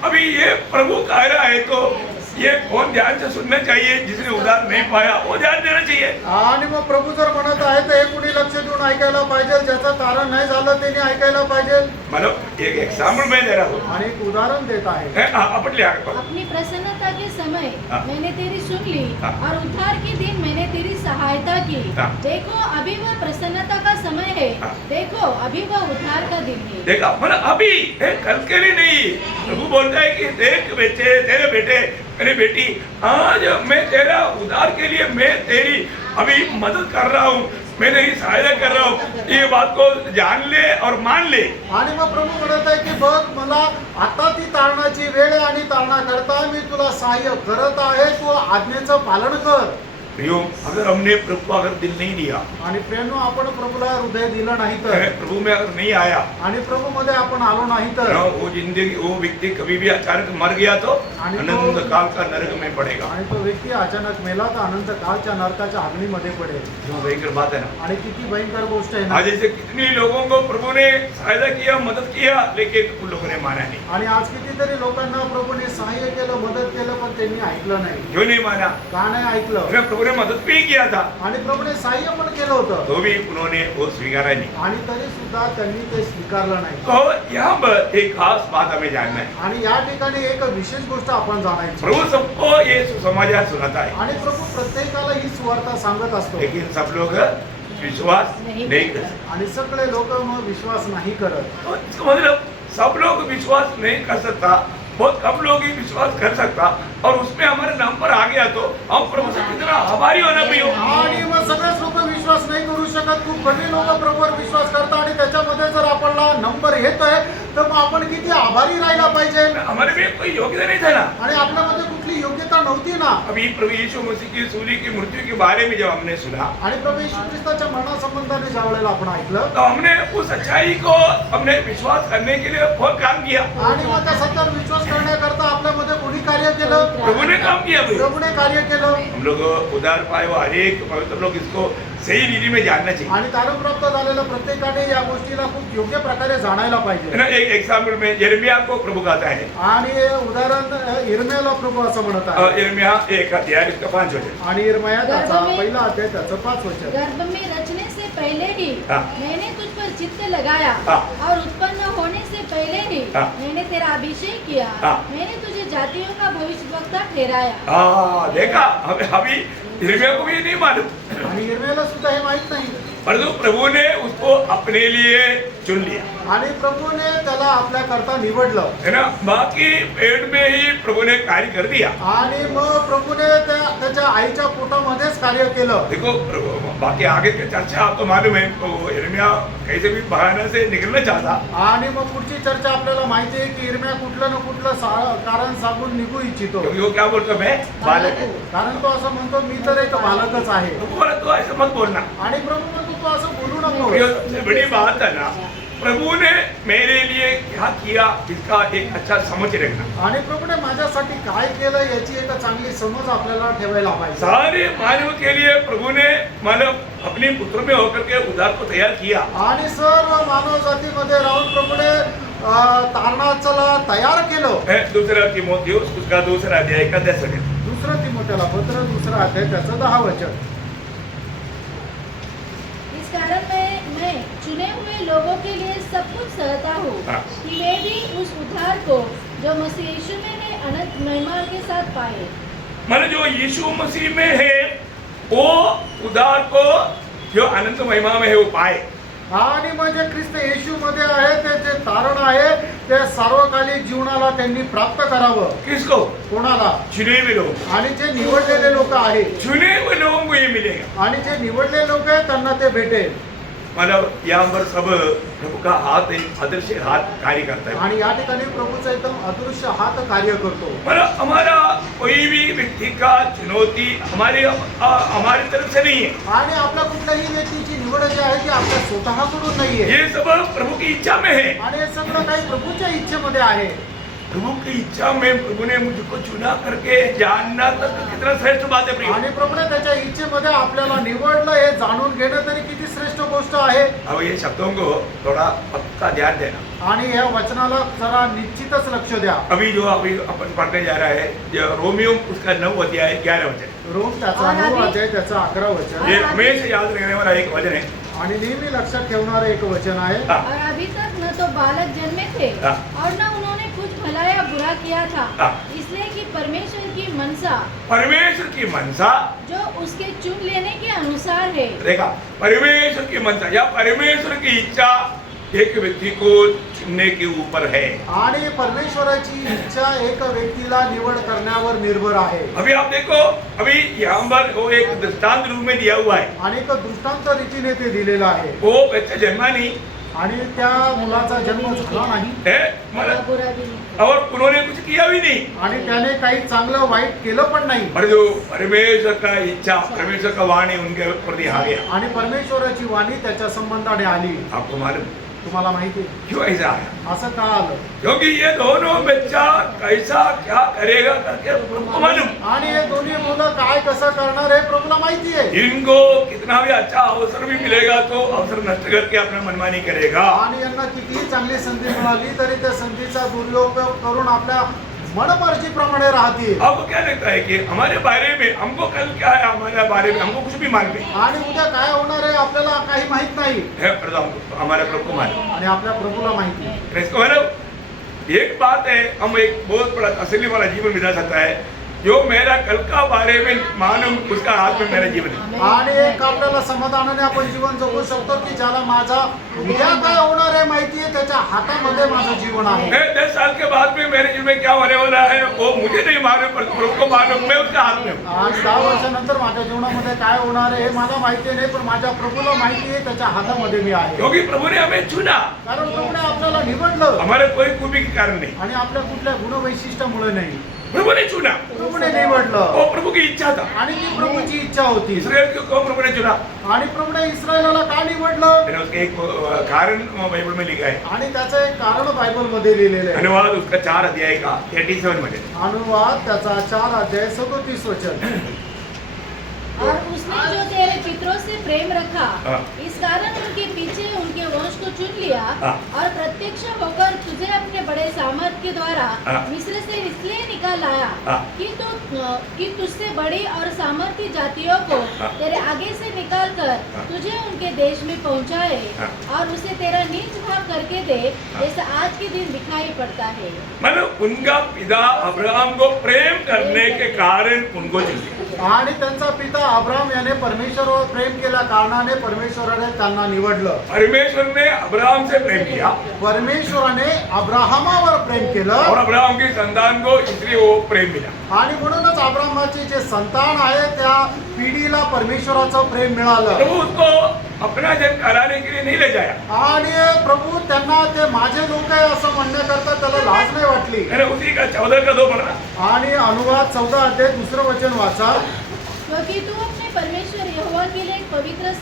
अभी ये प्रभु कह रहा है तो ये कौन ध्यान से सुनना चाहिए, जिसने उद्धार नहीं पाया वो ध्यान देना चाहिए। आणि मग प्रभू जर म्हणत आहे तर हे कुणी लक्ष देऊन ऐकायला पाहिजे, ज्याचं तारण नाही झालं त्याने ऐकायला पाहिजे मतलब एक एग्जाम्पल मैं दे रहा हूँ, आणि एक उदाहरण देत आहे है, अपन ले आगे पढ़ो। अपनी प्रसन्नता के समय हाँ। मैंने तेरी सुन ली हाँ। और उद्धार के दिन मैंने तेरी सहायता की। हाँ। देखो अभी वह प्रसन्नता का समय है, हाँ। देखो अभी वह उद्धार का दिन है। देखा मतलब अभी है, कल के लिए नहीं। प्रभु बोलता है कि देख बेटे, तेरे बेटे, मेरी बेटी, आज मैं तेरा उद्धार के लिए मैं तेरी अभी मदद कर रहा हूँ, मैं तेरी सहायता कर रहा हूँ, ये बात को जान ले और मान ले। आणि मग प्रभू म्हणत आहे की बघ मला आता ती तारणाची वेळ आहे आणि तारणाकरता मी तुला सहाय्य करत आहे, तू आज्ञेचं पालन कर। प्रियो, अगर हमने प्रभु को अगर दिल नहीं दिया, आणि प्रेमनो आपण प्रभूला हृदय दिलं नाही तर प्रभु में अगर नहीं आया आणि प्रभू मध्ये आपण आलो नाही तर ना, वो जिंदगी वो व्यक्ति कभी भी अचानक मर गया तो अनंत काल का नरक में पड़ेगा। आणि तो व्यक्ती अचानक मेला तर अनंत काळच्या नरकाच्या अग्नीमध्ये पडेल। जो भयंकर बात है ना। आणि किती भयंकर गोष्ट आहे ना। आज ऐसे कितने लोगों को प्रभु ने सहायता किया, मदद किया, लेकिन उन लोगों ने माना नहीं। आणि आज कितीतरी लोकांना प्रभूने सहाय्य केलं, मदत केलं, पण त्यांनी ऐकलं नाही। क्यों नहीं माना? का नाही ऐकलं? उन्हें प्रभु ने मदद भी किया था, आणि प्रभूने सहाय्य पण केलं होतं, तो भी उन्होंने वो स्वीकारा नहीं। आणि तरी सुद्धा त्यांनी ते स्वीकारलं नाही। तो यहाँ पर एक खास बात हमें जानना है। आणि या ठिकाणी एक विशेष गोष्ट आपण जाणायची, प्रभु सबको ये सुसमाचार सुनाता है, आणि प्रभू प्रत्येकाला ही सुवार्ता सांगत असतो, लेकिन सब लोग विश्वास नहीं करते। आणि सगळे लोक मग विश्वास नाही करत। तो इसका मतलब सब लोग विश्वास नहीं कर सकता, बहुत कम लोग ही विश्वास कर सकता, और उसमें हमारे नाम पर आ गया तो हम प्रभु से कितना आभारी होना भी हो। आणि मग सगळेच लोक विश्वास नाही करू शकत, खूप कमी लोक प्रभूवर विश्वास करतात, आणि त्याच्यामध्ये जर आपला नंबर येतोय तर मग आपण किती आभारी राहायला पाहिजे। हमारे में कोई योग्यता नहीं था ना, आणि आपल्यामध्ये कुठली योग्यता नव्हती ना। अभी प्रभु यीशु मसीह की सूली की मृत्यु के बारे में जब हमने सुना, आणि प्रभू येशू ख्रिस्ताच्या मरणासंबंधाने ज्या वेळेला आपण ऐकलं, तो हमने उस अच्छाई को हमने विश्वास करने के लिए बहुत काम किया। आणि मग त्या सत्यावर विश्वास करण्याकरता आपल्यामध्ये कोणी कार्य केलं? प्रभु ने काम किया भाई। प्रभूने कार्य केलं। हम लोग उद्धार पाए वो हर एक पवित्र लोग इसको सही रीति में जानना चाहिए। आणि तारण प्राप्त झालेल्या प्रत्येकाने या गोष्टीला खूप योग्य प्रकारे जाणायला है पाहिजे। ना, एक एग्जाम्पल में यिर्मयाह को प्रभु कहता है, आणि हे उदाहरण इर्मियाला प्रभू असं म्हणत आहे, यिर्मयाह 1 अध्याय इसका 5 वचन। आणि इर्मिया त्याचा पहिला अध्याय त्याचं 5 वचन। गर्भ में रचने से पहले ही हाँ। मैंने तुझ पर चित्त लगाया, हाँ। और उत्पन्न होने से पहले ही हाँ। मैंने तेरा अभिषेक किया, हाँ। मैंने तुझे जातियों का भविष्यवक्ता ठहराया। हाँ, देखा, अभी यिर्मयाह को भी ये नहीं मालूम। आणि इर्मियाला सुद्धा हे माहित नाही। परंतु प्रभु ने उसको अपने लिए चुन लिया, आणि प्रभूने त्याला आपल्या करता निवडलं है ना. बाकी पेट में ही प्रभु ने कार्य कर दिया. आणि मग प्रभूने त्याच्या आईच्या पोटामध्येच कार्य केलं. देखो बाकी आगे की चर्चा आपको मालूम है. तो यिर्मयाह कैसे भी बहाना से निकलना चाहता, आणि मग पुढची चर्चा आपल्याला माहिती आहे की इर्म्या कुठलं ना कुठलं कारण सांगून निघू इच्छितो. क्योंकि वो क्या बोलता, मैं बालक हूँ. कारण तो असं म्हणतो मी तर एक बालकच आहे. प्रभु बोला तू ऐसा मत बोलना. आणि प्रभू म्हणतो तू असं बोलू नको. ये सबसे बड़ी बात है ना, प्रभु ने मेरे लिए क्या किया इसका एक अच्छा समझ रखना. आणि प्रभूने माझ्यासाठी काय केलं याची एक चांगली समज आपल्याला ठेवायला पाहिजे. सारे मानव के लिए प्रभु ने मतलब अपने पुत्र में होकर के उद्धार को तैयार किया. आणि सर्व मानव जातीमध्ये राहून प्रभूने तारणाला तयार केलं. है दूसरा तीमुथियुस उसका दूसरा अध्याय का 10 वचन. दुसरं तीमुथिला पत्र 2 अध्याय त्याचं 10 वचन. इस कारण मैं चुने हुए लोगों के लिए सब कुछ सहता हूँ हाँ। कि वे भी उस उद्धार को जो मसीह यीशु में अनंत महिमा के साथ पाए. मतलब जो यीशु मसीह में है वो उद्धार को जो अनंत महिमा में है वो पाए. आणि म्हणजे ख्रिस्त येशू मध्ये आहे ते जे तारण आहे ते सार्वकालिक जीवनाला त्यांनी प्राप्त करावं. किसको? कोणाला? चुने हुए लोग. आणि जे निवडलेले लोक आहेत चुने हुए लोगों को ये मिलेगा. आणि जे निवडलेले लोक आहेत त्यांना ते भेटेल. मतलब यहाँ पर सब प्रभु का हाथ एक अदृश्य हाथ कार्य करता है. आणि या ठिकाणी प्रभूचा एकदम अदृश्य हात कार्य करतो. मतलब हमारा कोई भी व्यक्ति का चुनौती हमारी तरफ से नहीं है. आणि आपल्या कुठल्याही व्यक्तीची निवड जी आहे ती आपल्या स्वतःकडून नाहीये. ये सब प्रभु की इच्छा में है. आणि हे सगळं काही प्रभूच्या इच्छेमध्ये आहे. प्रभु की इच्छा में प्रभु ने मुझको चुना करके जानना तक कितना श्रेष्ठ बात है प्रिय. आणि प्रभूने त्याच्या इच्छेमध्ये आपल्याला निवडलं हे जाणून घेणं तरी किती श्रेष्ठ गोष्ट आहे. अब ये शब्दों को थोड़ा पक्का ध्यान देना. आणि या वचनाला जरा निश्चितच लक्ष द्या. अभी अपन पढ़ने जा रहा है जो रोमियो उसका 9 अध्याय 11 वचन. रोम त्याचा 9 अध्याय त्याचा 11 वचन. ये हमेशा याद रखने वाला एक वचन है. आणि नेहमी लक्षात ठेवणारं एक वचन आहे. और अभी तक न तो बालक जन्मे थे हाँ। और न उन्होंने कुछ भला या बुरा किया था, हाँ। इसलिए कि परमेश्वर की मनसा परमेश्वर की मनसा जो उसके चुन लेने के अनुसार है. देखा, परमेश्वर की मनसा या परमेश्वर की इच्छा एक व्यक्ति को चुनने के ऊपर है. आणि परमेश्वराची इच्छा एक व्यक्तीला निवड करण्यावर निर्भर आहे. अभी आप देखो, अभी यहाँ पर वो एक दृष्टांत रूप में दिया हुआ है. आणि एक दृष्टांत रीतीने ते दिलेलं आहे. वो बच्चा जन्मा नहीं आणि त्या मुलाचा जन्म झाला नाही है भला मतलब, बुरा भी नहीं. और उन्होंने कुछ किया भी नहीं. आणि त्याने काही चांगलं वाईट केलं पण नाही. पर जो परमेश्वर का इच्छा, परमेश्वर का वाणी उनके प्रति आ गया. आणि परमेश्वराची वाणी त्याच्या संबंधाने आली. आपको मालूम तुम्हाला माहिती क्यों ऐसा आया? असं का आलं? क्योंकि ये दोनों बच्चा कैसा क्या करेगा करके प्रभु मालूम. आणि हे दोन्ही मुलं काय कसं करणार हे प्रभूला माहिती आहे. इनको कितना भी अच्छा अवसर भी मिलेगा तो अवसर नष्ट करके अपना मनमानी करेगा. आणि यांना कितीही चांगली संधी मिळाली तरी त्या संधीचा दुरुपयोग करून आपल्या मनमर्जीप्रमाणे राहतील. आपको क्या लगता है कि हमारे बारे में हमको कल क्या है, हमारे बारे में हमको कुछ भी मालूम नहीं आणि उद्या काय होणार आहे आपल्याला काही माहित नाही. है. परंतु हमारे प्रभु को मालूम. आणि आपल्या प्रभूला माहिती आहे. इसको मतलब एक बात है, हम एक बहुत बड़ा तसल्ली वाला जीवन बिता सकता है. जो मेरा कल का बारे में मालूम उसका हाथ में मेरा जीवन है. आणि एक आपल्याला समाधानाने आपण जीवन जगू शकतो की ज्याला माझा उद्या काय होणार आहे माहिती आहे त्याच्या हातामध्ये माझं जीवन आहे. 10 साल के बाद में मेरे जीवन में क्या होने वाला है वो मुझे नहीं मालूम, पर प्रभु को मालूम. मैं उसका हाथ में हूँ. आज 10 वर्षानंतर माझ्या जीवनामध्ये काय होणार आहे हे मला माहिती नाही पण माझ्या प्रभूला माहिती आहे त्याच्या हातामध्ये मी आहे. क्योंकि प्रभु ने हमें चुना. कारण प्रभूने आपल्याला निवडलं हमारे कोई खूबी के कारण नहीं, आणि आपल्या कुठल्या गुणवैशिष्ट्यामुळे नाही. प्रभु ने चुना. प्रभूने निवडलं वो प्रभु की इच्छा था. आणि ती प्रभूची इच्छा होती. इसराइल को प्रभु ने चुना. आणि प्रभूने इस्रायलाला का निवडलं मैंने उसके एक कारण बाइबल में लिखा है. आणि त्याचं एक कारण बायबल मध्ये लिहिलेलं आहे. अनुवाद उसका 4 अध्याय का 37 मध्ये. अनुवाद त्याचा 4 अध्याय 37 वचन. और उसने जो तेरे पितरों से प्रेम रखा, हाँ। इस कारण उनके पीछे उनके वंश को चुन लिया हाँ। और प्रत्यक्ष होकर तुझे अपने बड़े सामर्थ के द्वारा हाँ। मिस्र से इसलिए निकाल आया हाँ। कि तुझसे बड़ी और सामर्थी जातियों को हाँ। तेरे आगे से निकाल कर हाँ। तुझे उनके देश में पहुंचाए हाँ। और उसे तेरा नीच भाग करके दे, जैसा आज के दिन दिखाई पड़ता है. मतलब उनका पिता अब्राहम को प्रेम करने के कारण उनको चुन लिया. आणि त्यांचा पिता अब्राम याने परमेश्वरावर प्रेम केल्या कारणाने परमेश्वराने त्यांना निवडलं. परमेश्वर ने अब्राहम से प्रेम किया परमेश्वराने अब्राहमावर प्रेम और केलं अब्राहम की संतान को इसलिए वो प्रेम मिला. आणि म्हणूनच अब्राहमाचे जे संतान आहे त्या पिढीला परमेश्वराचं प्रेम मिळालं. प्रभु उसको अपना जन कराने के लिए नहीं ले जाया. आणि प्रभू त्यांना ते माझे लोक आहे असं म्हणण्याकरता त्याला लाज नाही वाटली. मैंने उसी का 14 का 2 पढ़ा. आणि अनुवाद 14 अध्याय 2 वचन वाचा. क्योंकि तू अपने परमेश्वर यहोवा के लिए एक पवित्र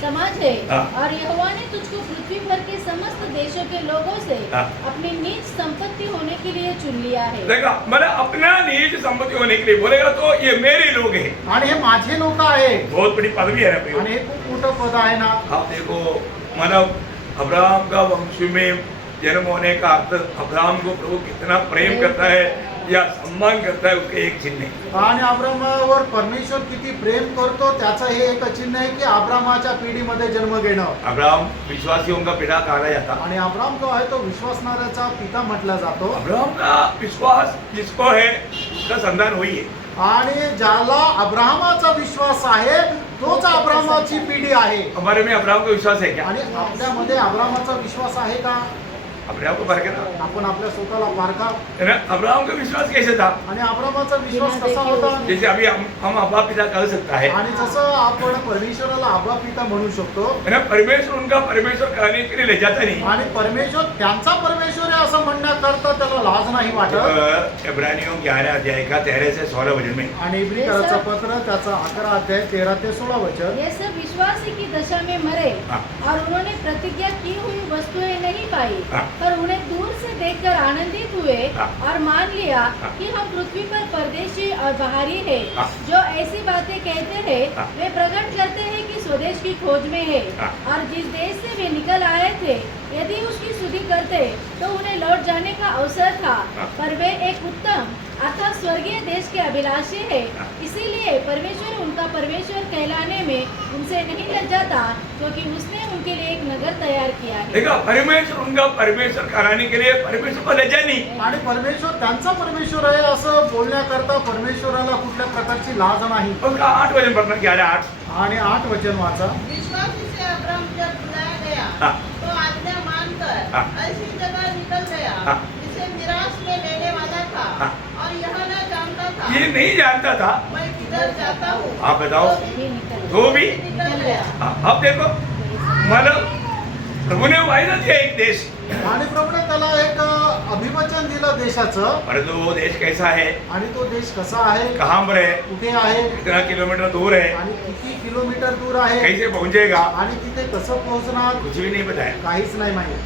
समाज है हाँ। और यहोवा ने तुझको पृथ्वी भर के समस्त देशों के लोगों से हाँ। अपनी निज संपत्ति होने के लिए चुन लिया है. देखा मैंने अपना निज संपत्ति होने के लिए बोलेगा तो ये मेरे लोग हैं. आणि हे माझे लोक आहे. बहुत बड़ी पदवी है ना भाई. आणि हे खूप मोठं पद आहे ना. आप देखो मानव अब्राहम का वंश में जन्म होने का अर्थ अब्राहम को प्रभु कितना प्रेम करता है या सम्मान करता है उसके एक चिन्ह है. आणि अब्रामावर परमेश्वर किती प्रेम करतो त्याचं हे एक चिन्ह आहे की अब्रामाच्या पिढीमध्ये जन्म घेणं. अब्राहम विश्वासियों का पिता कहा जाता. आणि अब्राम जो आहे तो विश्वासणाऱ्याचा पिता म्हटला जातो. अब्राहम का विश्वास जिसको है उसका संतान वही है. आणि ज्याला अब्राहमाचा विश्वास आहे तोच अब्रामाची पिढी आहे. हमारे में अब्राहम का विश्वास है क्या? आणि आपल्यामध्ये अब्रामाचा विश्वास आहे का? अपने आप को परखे ना. आपण आपल्या स्वतःला पारखा. है ना? अब्राहम का विश्वास कैसे था? आणि अब्रामाचा विश्वास कसा होता? जैसे अभी हम अब्बा पिता कह सकता है. आणि जसं आपण परमेश्वराला आबा पिता म्हणू शकतो. है ना? परमेश्वर उनका परमेश्वर कहने के लिए ले जाता नहीं. आणि परमेश्वर त्यांचा परमेश्वर आहे असं म्हणण्याकरता त्याला लाज नाही वाटत. इब्रानियों 11 अध्याय का 13 से 16 वचन में आणि इब्रिकराचं पत्र त्याचा 11 अध्याय 13 ते 16 वचन. ये सब विश्वासी की दशा में मरे हाँ। और उन्होंने प्रतिज्ञा की हुई वस्तुएं नहीं पाई, हाँ। पर उन्हें दूर से देखकर आनंदित हुए हाँ। और मान लिया हाँ। कि हम पृथ्वी पर परदेशी और बाहरी है. हाँ। जो ऐसी बातें कहते हैं हाँ। वे प्रकट करते हैं कि स्वदेश की खोज में है. हाँ। और जिस देश से वे निकल आए थे यदि उसकी स्तुति करते तो उन्हें लौट जाने का अवसर था. हाँ। पर वे एक उत्तम अर्थात स्वर्गीय देश के अभिलाषी है. हाँ। इसीलिए परमेश्वर उनका परमेश्वर कहलाने में उनसे नहीं लज्जाता क्योंकि उसने उनके लिए एक नगर तैयार किया है. देखा परमेश्वर उनका परमेश्वर कराने के लिए परमेश्वर को लज्जा नहीं. आणि परमेश्वर त्यांचा परमेश्वर आहे असं बोलण्याकरता परमेश्वराला कुठल्या प्रकारची लाज नाही. उसका 8 वचन पढ़ना 11:8. आणि 8 वचन वाचा. विश्वासी से अब्राम जब बुलाया गया हाँ। तो आज्ञा मानकर हाँ। ऐसी जगह निकल गया हाँ। जिसे निराश में लेने वाला था हाँ। और यह न जानता था ये नहीं जानता था. मैं किधर जाता हूँ. आप बताओ. ये निकल तो भी निकल गया. अब देखो मतलब प्रभु ने वायदा दिया एक देश. आणि प्रभूने त्याला एक अभिवचन दिलं देशाचं. परंतु वो देश कैसा है, आणि तो देश कसा आहे, कहाँ पर है, कुठे आहे कितना किलोमीटर दूर है, आणि किती किलोमीटर दूर आहे कैसे पहुंचेगा, आणि तिथे कसं पोहोचणार कुछ भी नहीं बताया. काहीच नाही माहिती.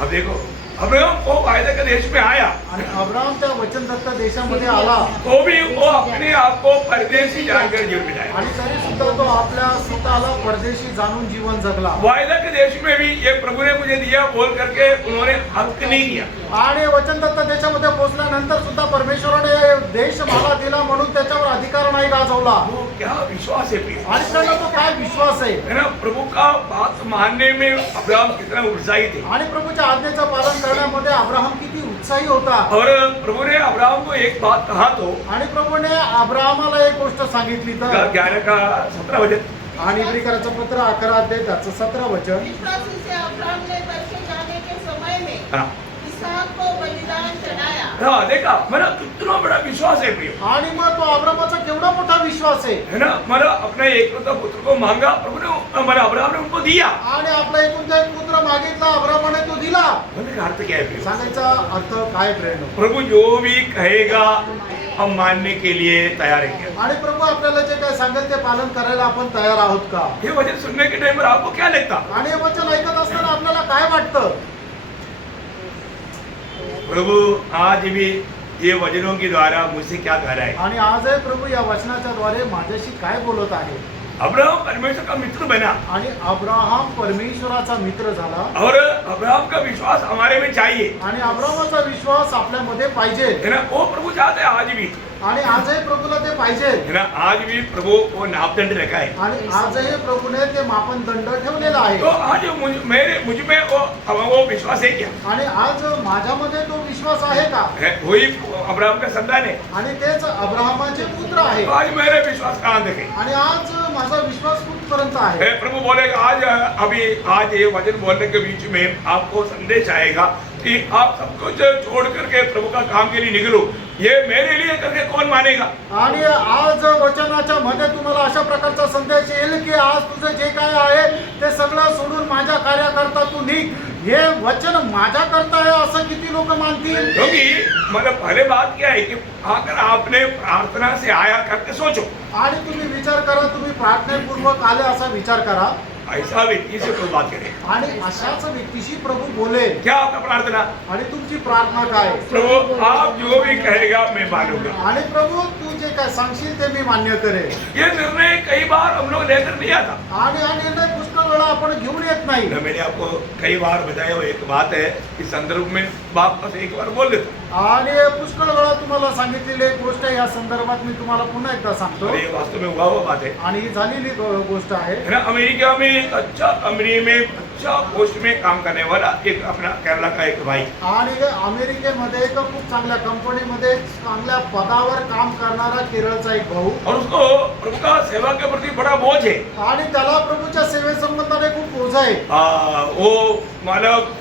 अब देखो अब्राहम वो वायदा के देश में आया आणि अब्राम त्या वचनदत्त देशामध्ये आला तो भी वो अपने आप को परदेशी जानकर जीवन बिताया. आणि तरी सुद्धा तो आपल्या स्वतःला परदेशी जाणून जीवन जगला. वायदा के देश में भी ये प्रभु ने मुझे दिया बोल करके उन्होंने हक नहीं किया. आणि वचनदत्त देशामध्ये पोहोचल्यानंतर सुद्धा परमेश्वराने देश मला दिला म्हणून त्याच्यावर अधिकार नाही गाजवला. वो क्या विश्वास है प्रिय. आणि त्याला तो काय विश्वास आहे. है ना? प्रभु का बात मानने में अब्राहम कितना उत्साही थे. आणि प्रभूच्या आज्ञेचं पालन करण्यामध्ये अब्राहम किती उत्साही होता. और प्रभु ने अब्राहम को एक बात कहा तो आणि प्रभूने अब्राहमाला एक गोष्ट सांगितली तर 11 का 17 वचन. आणि इब्रिकराचं पत्र 11 अध्याय त्याचं 17 वचन. विश्वासी से अब्राम ने दक्षिण जाने के समय में हाँ इसहाक को बलिदान चढ़ाया. हाँ देखा मेरा कितना बड़ा विश्वास है प्रिय. आणि मग तो अब्रामाचा केवढा मोठा विश्वास आहे. है ना? मेरा अपने एकलौता पुत्र को मांगा प्रभु ने, मेरा अब्राहम ने उनको दिया. आणि आपला एकूणचा एक पुत्र मागितला अब्रामाने तो दिला. बोलने का अर्थ क्या है प्रिय. सांगायचा अर्थ काय प्रेरणा. प्रभु जो भी कहेगा हम मानने के लिए तैयार हैं. आणि प्रभू आपल्याला जे काय सांगेल ते पालन करायला आपण तयार आहोत का. ये वचन सुनने के टाइम पर आपको क्या लगता. आणि हे वचन ऐकत असताना आपल्याला काय वाटतं. प्रभु आज भी ये वचनों के द्वारा मुझसे क्या कह रहा है. आणि आजही प्रभू या वचनाच्या द्वारे माझ्याशी काय बोलत आहे. अब्राहम परमेश्वर का मित्र बना आणि अब्राहम परमेश्वराचा मित्र झाला. और अब्राहम का विश्वास हमारे में चाहिए. आणि अब्राहमाचा विश्वास आपल्यामध्ये पाहिजे. है ना? वो प्रभु चाहते हैं आज भी आणि आजही प्रभूला ते पाहिजे है ना। आज भी प्रभु वो नापदंड रखा है। आणि आजही प्रभूने ते मापन दंड ठेवलेला आहे तो आज मुझ में वो विश्वास है क्या आणि आज माझ्यामध्ये तो विश्वास आहे का है? वही अब्राहम का संतान है। आणि तेच अब्राहमाचे पुत्र आहे तो आज मेरे विश्वास कहाँ देखे आणि आज माझा विश्वास कुठपर्यंत आहे है? प्रभु बोलेगा आज आज ये वचन बोलने के बीच में आपको संदेश आएगा कि आप सब कुछ छोड़ करके प्रभु का काम के लिए निकलो, ये मेरे लिए करके कौन मानेगा। आणि आज वचनाच्या मध्ये तुम्हाला अशा प्रकारचा संदेश येईल की आज तुझं जे काय आहे ते सगळं सोडून माझ्या कार्याकरता तू निघ, हे वचन माझ्या करता आहे असं किती लोक मानतील। क्योंकि मतलब पहले बात क्या है कि अगर आपने प्रार्थना से आया करके सोचो, आणि तुम्ही विचार करा, तुम्ही प्रार्थनेपूर्वक आले असा विचार करा ऐसा व्यक्ति से कोई बात करे, आणि अशाच व्यक्तीशी प्रभू बोले क्या आपका प्रार्थना, आणि तुमची प्रार्थना काय प्रभु आप जो भी कहेगा मैं मानूंगा। आणि प्रभू तू जे काय सांगशील ते मी मान्य करेन। ये निर्णय कई बार हम लोग लेकर नहीं आता। आणि हा निर्णय पुष्कळ वेळा आपण घेऊन येत नाही। मैंने आपको कई बार बताया हुआ एक बात है, इस संदर्भ में वापस एक बार बोल देता आणि पुष्कळ वेळा तुम्हाला सांगितलेली एक गोष्ट या संदर्भात मी तुम्हाला पुन्हा एकदा सांगतो और ये वास्तव में हुआ हुआ बात है। आणि ही झालेली गोष्ट आहे। है ना। अमेरिका में एक अच्छा कंपनी में अच्छा पोस्ट में काम करने वाला एक अपना केरला का एक भाई, आणि अमेरिकेमध्ये एक खूप चांगल्या कंपनीमध्ये चांगल्या पदावर काम करणारा केरळचा एक भाऊ, और उसको प्रभु का सेवा के प्रति बड़ा बोझ है। आणि त्याला प्रभूच्या सेवेसंबंधाने खूप ओझ आहे। वो मतलब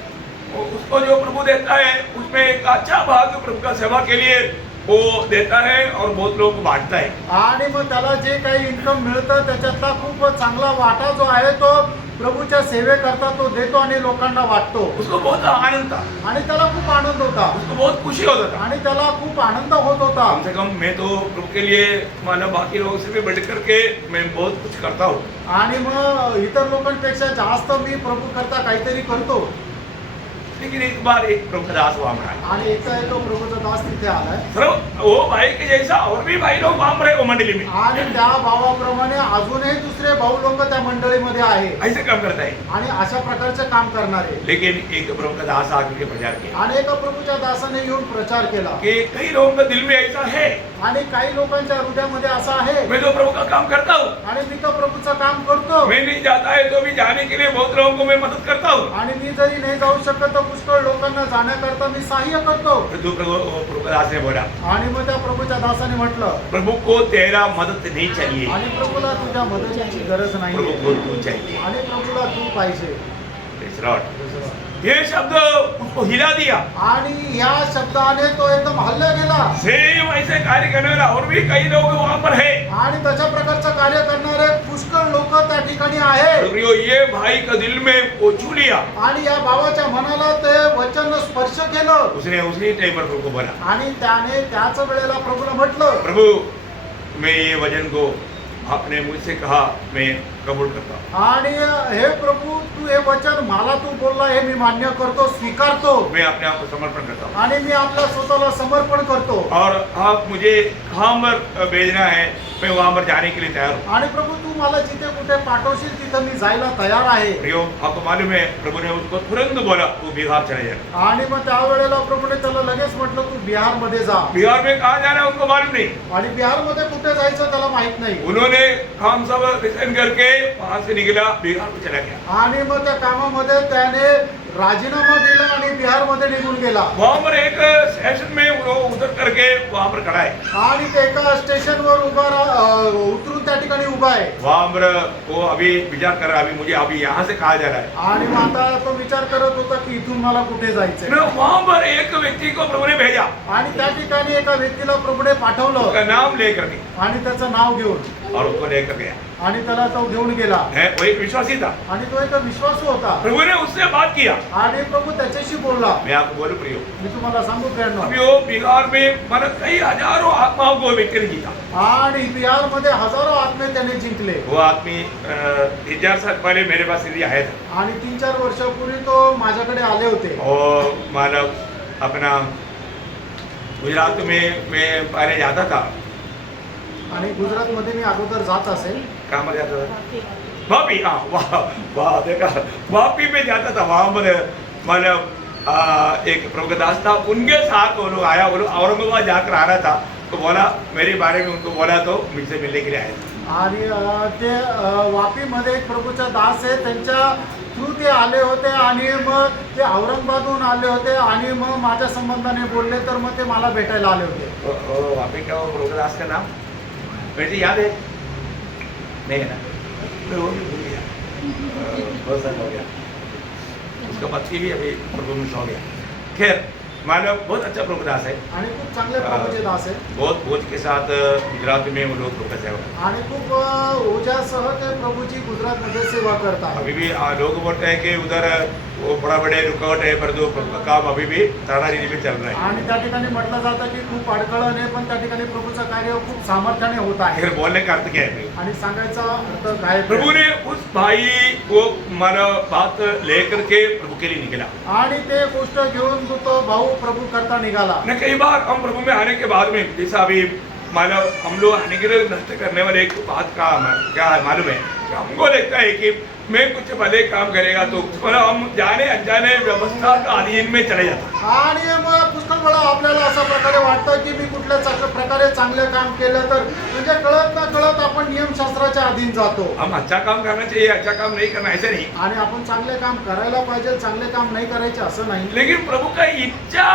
उसको जो प्रभु देता है उसमें एक अच्छा भाग प्रभु का सेवा के लिए वो देता है और बहुत लोग को बांटता है। आणि मग त्याला जे काही इन्कम मिळतं त्याच्यातला खूप चांगला वाटा जो आहे तो प्रभूच्या सेवेकरता तो देतो आणि लोकांना वाटतो। उसको बहुत आनंद था, आणि त्याला खूप आनंद होता, उसको बहुत खुशी होता था। आणि त्याला खूप आनंद होत होता। कम से कम मैं तो प्रभु के लिए मानो बाकी लोगों से भी बढ़ करके मैं बहुत कुछ करता हूँ। आणि मग इतर लोकांपेक्षा जास्त मी प्रभू करता काहीतरी करतो। लेकिन एक बार एक प्रभु का दास वहां आया, आणि एकदा एक प्रभूचा दास तिथे आलाय, सिर्फ वो भाई के जैसा और भी भाई लोग वहां रहे वो मंडली में, आणि त्या भावाप्रमाणे अजूनही दुसरे भाऊ लोक त्या मंडळीमध्ये आहे ऐसे काम करता है। आणि अशा प्रकारचे काम करणारे। लेकिन एक प्रभु का दास आकर के प्रचार किया आणि एका प्रभूच्या दासाने येऊन प्रचार केला कि कई लोगों के दिल में ऐसा है, आणि काही लोकांच्या हृदयामध्ये असा आहे, मैं तो प्रभु का काम करता हूँ, आणि मी तर प्रभूचं काम करतो, मैं नहीं जाता है तो भी जाने के लिए बहुत लोगों को मैं मदद करता हूँ। आणि मी जरी नाही जाऊ शकत तर पुष्कळ लोकांना जाण्याकरता मी सहाय्य करतो। तो प्रभु का दास ने बोला, आणि मग त्या प्रभूच्या दासाने म्हटलं, प्रभु को तेरा मदद नहीं चाहिए, आणि प्रभूला तुझ्या मदतीची गरज प्रभु नाही, को तू चाहिए। आणि प्रभूला तू पाहिजे। Praise the Lord। ये शब्द उसको हिला दिया। आणि या शब्दाने तो एकदम हल्ला गेला, सेम ऐसे कार्य करने वाला और भी कई लोग वहां पर है। आणि तशा प्रकारचं कार्य करणारे पुष्कळ लोक त्या ठिकाणी आहे। प्रियो, ये भाई का दिल में वो छू लिया, आणि या भावाच्या मनाला ते वचन स्पर्श केलं, उसने उसी टाइम पर प्रभु को बोला, आणि त्याने त्याच वेळेला प्रभूला म्हटलं, प्रभु मैं ये वचन को आपने मुझसे कहा मैं कबूल करता हूँ, आणि हे प्रभू तू हे वचन मला तू बोलला हे मी मान्य करतो, स्वीकारतो, मैं अपने आप को समर्पण करता हूँ, आणि मी आपल्या स्वतःला समर्पण करतो। और आप मुझे कहाँ पर भेजना है मैं वहां पर जाने के लिए तैयार हूँ। आणि प्रभु तू मला जिथे कुठे पाठवशील तिथं मी जायला तयार आहे। प्रियो, आपको मालूम है प्रभु ने उसको तुरंत बोला तू बिहार चले जा। आणि मग त्यावेळेला प्रभूने त्याला लगेच म्हटलं तू बिहार मध्ये जा। बिहार में कहाँ जाना है उनको मालूम नहीं, आणि बिहार मध्ये कुठे जायचं त्याला माहित नाही। उन्होंने काम सब रिजाइन करके वहां से निकला, बिहार में चला गया। आणि मग त्या कामामध्ये त्याने राजीनामा दिला आणि बिहार मध्ये निघून गेला। वहां पर एक स्टेशन में वो उतर करके वहां पर खड़ा है, आणि ते एका स्टेशनवर उतरून त्या ठिकाणी उभा आहे। वहां पर वो अभी विचार कर रहा है, अभी मुझे अभी यहाँ से कहा जा रहा है। आणि मग आता तो विचार करत होता की इथून मला कुठे जायचंय। ना, वहां पर एक व्यक्ति को प्रभु ने भेजा, आणि त्या ठिकाणी एका व्यक्तीला प्रभूने पाठवलं, उसका नाम लेकर के आणि त्याचं नाव घेऊन और उसको लेकर गया आणि त्याला तो घेऊन गेला। है, वो एक विश्वासी था। आणि तो एक विश्वासू होता, प्रभु ने उससे बात किया। आणि प्रभू त्याच्याशी बोलला। मैं आपको बोलूं प्रियो, मी तुम्हाला सांगू प्रियांनो, अभी वो बिहार में मन कई हजारों आत्माओं को व्यक्ति ने जीता। आणि बिहार मध्ये हजारो आत्मे त्याने जिंकले। वो आदमी 3-4 साल पहले मेरे पास दिल्ली आया था, आणि 3-4 वर्षापूर्वी तो माझ्याकडे आले होते। और मानव अपना गुजरात में मैं पहले जाता था, आणि गुजरात मध्ये मी अगोदर जात असेल। कहाँ पर जाता था, वापी। हाँ, वाह वाह, देखा, वापी में जाता था। वहाँ पर मानव एक प्रभु का दास था, उनके साथ वो लोग आया, वो लोग औरंगाबाद जाकर आ रहा था। तो बोला मेरे बारे में उनको बोला तो मुझसे मिलने के लिए आए थे। आणि ते वापीमध्ये एक प्रभूचा दास आहे, त्यांच्या थ्रू ते आले होते आणि मग ते औरंगाबादहून आले होते आणि मग माझ्या संबंधाने बोलले, तर मग ते मला भेटायला आले होते. वापी का वो प्रभुदास का नाम मुझे याद है नहीं है ना, मैं वो भी भूल गया, बहुत साल हो गया, उसका पति भी अभी प्रभु में सो गया। खैर मानव बहुत अच्छा प्रभुदास है, आणि खूप चांगले प्रभूचे दास आहे बहुत बोझ के साथ गुजरात में वो लोग प्रभु का सेवा करते आणि खूप ओझ्यासह ते प्रभूची गुजरातमध्ये सेवा करत हैं। आहे. अभी भी लोग बोलते हैं कि उधर वो बड़ा बड़े रुकावट है, पर प्रभु का काम अभी भी तारारी में चल रहा है। आणि त्या ठिकाणी म्हटलं जातं की खूप अडखळण आहे, पण त्या ठिकाणी प्रभूचं कार्य खूप सामर्थ्याने होत आहे. फिर बोलने का अर्थ क्या है? आणि सांगायचा अर्थ काय प्रभु ने उस भाई को मानो बात लेकर के प्रभु के लिए निकला। आणि ते गोष्ट घेऊन तो भाऊ प्रभू करता निघाला. न कई बार हम प्रभु में आने के बाद में जैसा अभी मानो हम लोग अनुग्रह नष्ट करने वाले एक बात का क्या है मालूम है कि हमको लगता है कि मैं कुछ भले काम करेगा तो मतलब हम जाने अनजाने व्यवस्था का अधीन में चले जाते हैं। आणि मग पुष्कळ वेळा आपल्याला अशा प्रकारे वाटतं की मी कुठल्या प्रकारे चांगले काम केलं तर म्हणजे कळत न कळत आपण नियमशास्त्राच्या अधीन जातो. हम अच्छा काम करना चाहिए, अच्छा काम नहीं करना ऐसे नहीं, आणि आपण चांगले काम करायला पाहिजे, चांगले काम नाही करायचे असं नाही. लेकिन प्रभु का इच्छा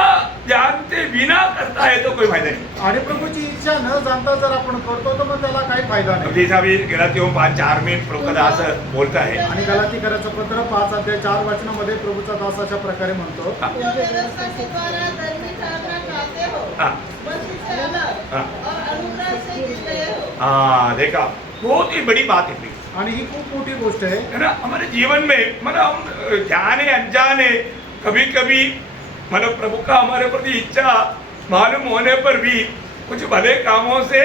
जानते बिना करता है तो कोई फायदा नहीं। आणि प्रभूची इच्छा न जाणता जर आपण करतो तर मग त्याला काही फायदा अब नाही. जैसा अभी गलातियों 5:4 में प्रभु का दास बोलता है, आणि गलातीकराचं पत्र 5:4 प्रभूचा दास अशा प्रकारे म्हणतो, जो व्यवस्था के द्वारा धर्मी ठहरना चाहते हो, हाँ। मसीह से अलग हाँ। और अनुग्रह से गिर गए हो। हाँ देखा, बहुत ही बड़ी बात है प्लीज, आणि ही खूप मोठी गोष्ट आहे. है ना। हमारे जीवन में मतलब हम जाने अनजाने कभी कभी मतलब प्रभु का हमारे प्रति इच्छा मालूम होने पर भी कुछ भले कामों से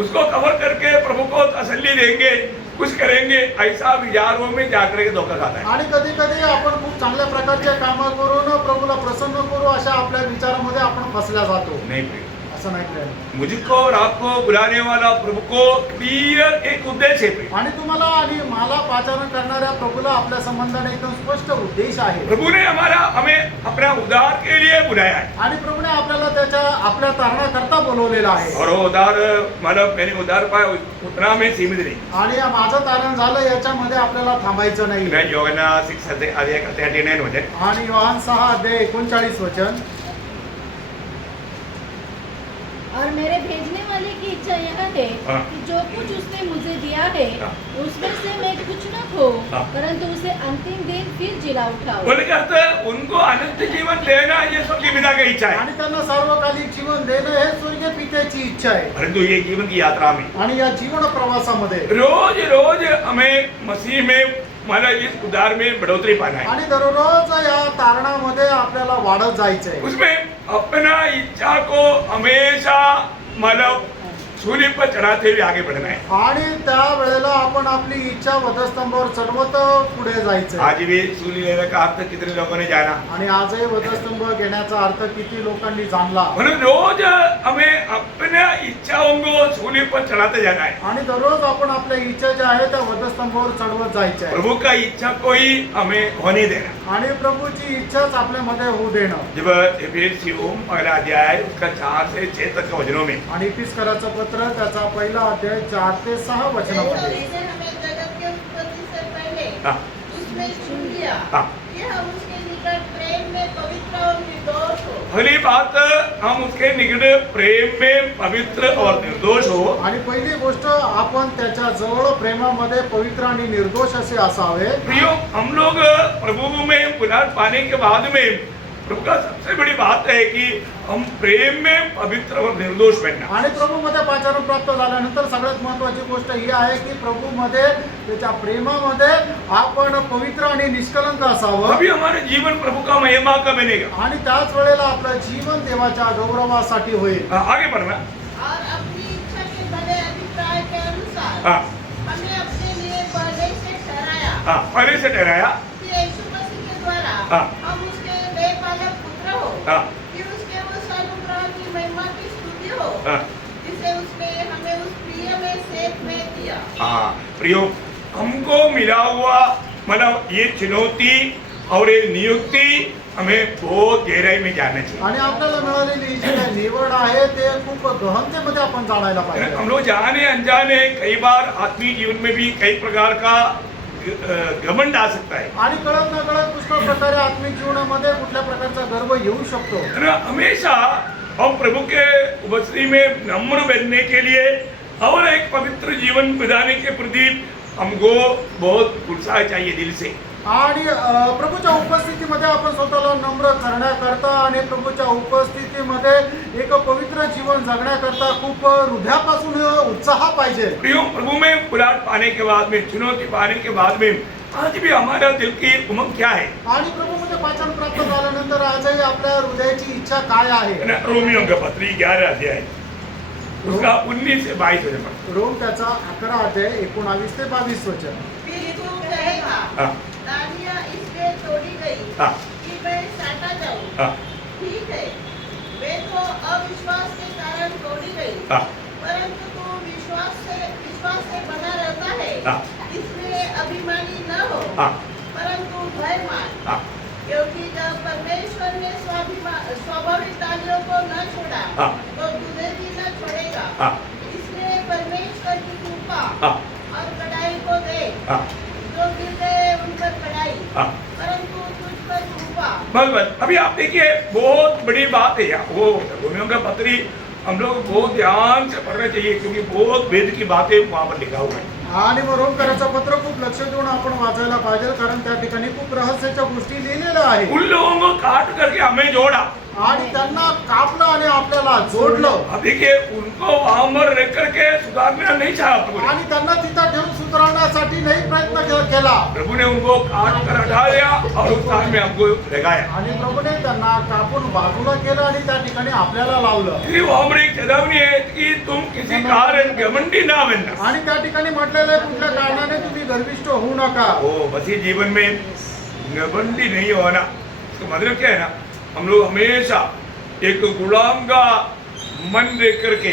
उसको कवर करके प्रभु को तसल्ली देंगे, कुछ करेंगे, ऐसा विचारों में जाकर के धोखा खाता है। आणि कधी कधी आपण खूप चांगल्या प्रकारचे कामं करून प्रभूला प्रसन्न करू अशा आपल्या विचारामध्ये आपण फसल्या जातो. नहीं प्रिय, असं नाही प्रेम. मुझको और आपको बुलाने वाला प्रभु को क्लियर एक उद्देश्य है प्रिय। आणि तुम्हाला आणि मला पाचारण करणाऱ्या प्रभूला आपल्या संबंधाने एकदम स्पष्ट उद्देश आहे. प्रभु ने हमें अपना उद्धार के लिए बुलाया है, आणि प्रभूने आपल्याला त्याच्या आपल्या तारणाकरता बोलवलेला आहे. और वो उद्धार मतलब मैंने उद्धार पाया उतना में सीमित नहीं। आणि माझं तारण झालं याच्यामध्ये आपल्याला थांबायचं नाही. योगना 6:39 मध्ये आणि योहान 6:39 और मेरे भेजने वाले की इच्छा यह है हाँ। कि जो कुछ उसने मुझे दिया है हाँ। उसमें से मैं कुछ न खो, हाँ। परंतु उसे अंतिम दिन फिर जिला उठाओ। बोले क्या अर्थ है? उनको अनंत जीवन देना ये स्वर्गीय पिता की इच्छा है, आणि त्यांना सार्वकालिक जीवन देणं हे स्वर्गीय पित्याची इच्छा आहे. परंतु ये जीवन की यात्रा में आणि या जीवन प्रवासामध्ये रोज रोज हमें मसीह में मतलब इस उद्धार में बढ़ोतरी पाना है। आणि दररोज या तारणामध्ये आपल्याला वाढत जायचंय. उसमें अपना इच्छा को हमेशा मतलब सूली पर चढ़ाते हुए आगे बढ़ना है। आणि त्या वेळेला आपण आपली इच्छा वधस्तंभावर चढवत पुढे जायचंय. आज भी सूली लेने का अर्थ कितने लोगों ने जाना, आणि आजही वधस्तंभ घेण्याचा अर्थ किती लोकांनी जाणला. मतलब रोज हमें अपने इच्छाओं को सूली पर चढ़ाते जाना है। आणि दररोज आपण आपल्या इच्छा ज्या आहेत त्या वधस्तंभावर चढवत जायच्या. प्रभु का इच्छा को ही हमें होने देना। आणि प्रभूची इच्छाच आपल्यामध्ये होऊ देणं. जब एफेसियों पहला अध्याय उसका 4 से 6 तक के वचनों में आणि इफिसकराचं पत्र त्याचा 1 अध्याय 4 ते 6 वचनामध्ये जैसे हमें जगत के उत्पत्ति से पहले हाँ। उसमें चुन लिया हाँ। कि हम उसके निकट प्रेम में पवित्र और निर्दोष हो। पहली बात, हम उसके निकट प्रेम में पवित्र और निर्दोष हो। आणि पहिली गोष्ट आपण त्याच्या जवळ प्रेमामध्ये पवित्र आणि निर्दोष असे असावे. प्रियो, हम लोग प्रभु में पुनः पाने के बाद में प्रभु का सबसे बड़ी बात है कि हम प्रेम में पवित्र और निर्दोष बनना। आणि प्रभूमध्ये पाचारण प्राप्त झाल्यानंतर सगळ्यात महत्वाची गोष्ट ही आहे की प्रभूमध्ये त्याच्या प्रेमामध्ये आपण पवित्र आणि निष्कलंक असावं. तभी हमारे जीवन प्रभु का महिमा का बनेगा। आणि त्याच वेळेला आपलं जीवन देवाच्या गौरवासाठी होईल. आगे बढ़ना। और अपनी इच्छा के भले अभिप्राय के अनुसार हाँ। हमें अपने लिए पहले से ठहराया हाँ, पहले से ठहराया। कि यीशु मसीह के द्वारा हाँ। हम उसके बेपालक पुत्र हो, हाँ। कि उसके उस अनुग्रह की महिमा की स्तुति हो हाँ। जिसे उसने हमें उस प्रिय में सेव में दिया। हाँ प्रियो, हमको मिला हुआ मतलब ये चुनौती और ये नियुक्ति हमें बहुत गहराई में जानना चाहिए। आणि आपल्याला मिळालेली ही जी काही निवड आहे ते खूप गहनतेमध्ये आपण जाणायला पाहिजे. हम लोग जाने अनजाने कई बार आत्मीय जीवन में भी कई प्रकार का घमंड आ सकता है। आणि कळत न कळत पुष्कळ प्रकारे आत्मिक जीवनामध्ये कुठल्या प्रकारचा गर्व येऊ शकतो. हमेशा हम प्रभु के उपस्थिति में नम्र बनने के लिए और एक पवित्र जीवन बिताने के प्रति हमको बहुत उत्साह चाहिए दिल से। आणि प्रभूच्या उपस्थितीमध्ये आपण स्वतःला नम्र करण्याकरता आणि प्रभूच्या उपस्थितीमध्ये एक पवित्र जीवन जगण्याकरता खूप हृदयापासून उत्साह पाहिजे. प्रियो, प्रभु में बुलाहट पाने के बाद में, चुनौती पाने के बाद में आज भी हमारा दिल की उमंग क्या है? आणि प्रभूमध्ये वाचन प्राप्त झाल्यानंतर आजही आपल्या हृदयाची इच्छा काय आहे? रोमियो का पत्री 11 अध्याय उसका 19 से 22 वचन पढ़ो। रोम त्याचा 11 अध्याय 19 ते 22 वचन. फिर तू कहेगा, हाँ। डालियाँ इसलिए तोड़ी गई हाँ। कि मैं साटा जाऊं। हाँ। ठीक है, वे तो अविश्वास के कारण तोड़ी गई, हाँ। परंतु तू विश्वास से बना रहता है, हाँ। इसलिए अभिमानी न हो, हाँ। परंतु भय मान, हाँ। क्योंकि जब परमेश्वर ने स्वाभाविक डालियों को न छोड़ा, हाँ। तो तुझे भी न छोड़ेगा। हाँ। इसलिए परमेश्वर की कृपा हाँ। और कड़ाई को दे, हाँ। जो गिर गए उन पर कड़ाई, हाँ। परंतु तुझ पर कृपा। बस अभी आप देखिए, बहुत बड़ी बात है वो रोमियो का पत्री हम लोग बहुत ध्यान से पढ़ना चाहिए, क्योंकि बहुत वेद की बातें वहाँ पर लिखा हुआ है। आणि मग रोमकराचं पत्र खूप लक्ष देऊन आपण वाचायला पाहिजे, कारण त्या ठिकाणी खूप रहस्याच्या गोष्टी लिहिलेल्या आहेत. उन लोगों को काट करके हमें जोड़ा। आणि त्यांना कापलं आणि आपल्याला जोडलं. अब देखिए, उनको वहां पर रह करके सुधारना नहीं चाहा प्रभु ने। आणि त्यांना तिथं ठेवून सुधारण्यासाठी नाही प्रयत्न केला. प्रभु ने उनको काट कर हटा दिया और उस स्थान में हमको लगाया। आणि प्रभूने त्यांना कापून बाजूला केलं आणि त्या ठिकाणी आपल्याला लावलं. इसलिए वहां पर एक चेतावनी है कि तुम किसी कारण घमंडी ना बनना। आणि त्या ठिकाणी म्हटलेलं आहे, कुठल्या कारणाने तुम्ही गर्विष्ठ होऊ नका. ओ मसीह जीवन में घमंडी नहीं होना, तो मतलब क्या है ना, हम लोग हमेशा एक गुलाम का मन देख करके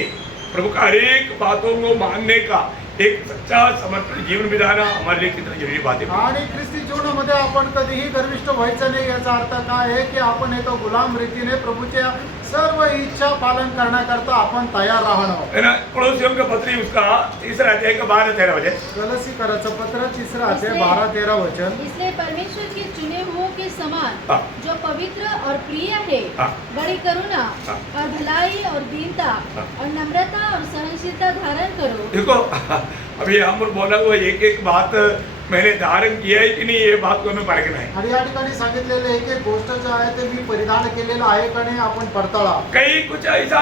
प्रभु का हर एक बातों को मानने का एक सच्चा समर्पित जीवन बिताना हमारे लिए कितना जरूरी बात है। आणि ख्रिस्ती जीवनामध्ये आपण कधीही गर्विष्ठ व्हायचं नाही. याचा अर्थ काय आहे की आपण एका गुलाम रीतीने प्रभूच्या सर्व इच्छा पालन करण्याकरता आपण तयार राहणं. है ना, पड़ोसियों का पत्री उसका 3 अध्याय का 12-13 वचन। कलसीकराचं पत्र 3 अध्याय 12-13 वचन. इसलिए परमेश्वर के चुने हुओं के समान हाँ। जो पवित्र और प्रिय है, हाँ। बड़ी करुणा हाँ। और भलाई और दीनता हाँ। और नम्रता और सहनशीलता धारण करो. देखो, अभी हम बोला हुआ एक बात मैंने धारण किया है कि नहीं, ये बात को हमें परखना है। आणि या ठिकाणी सांगितलेलं एक एक गोष्ट जे आहे ते मी परिधान केलेलं आहे का नाही आपण पडताळा. कई कुछ ऐसा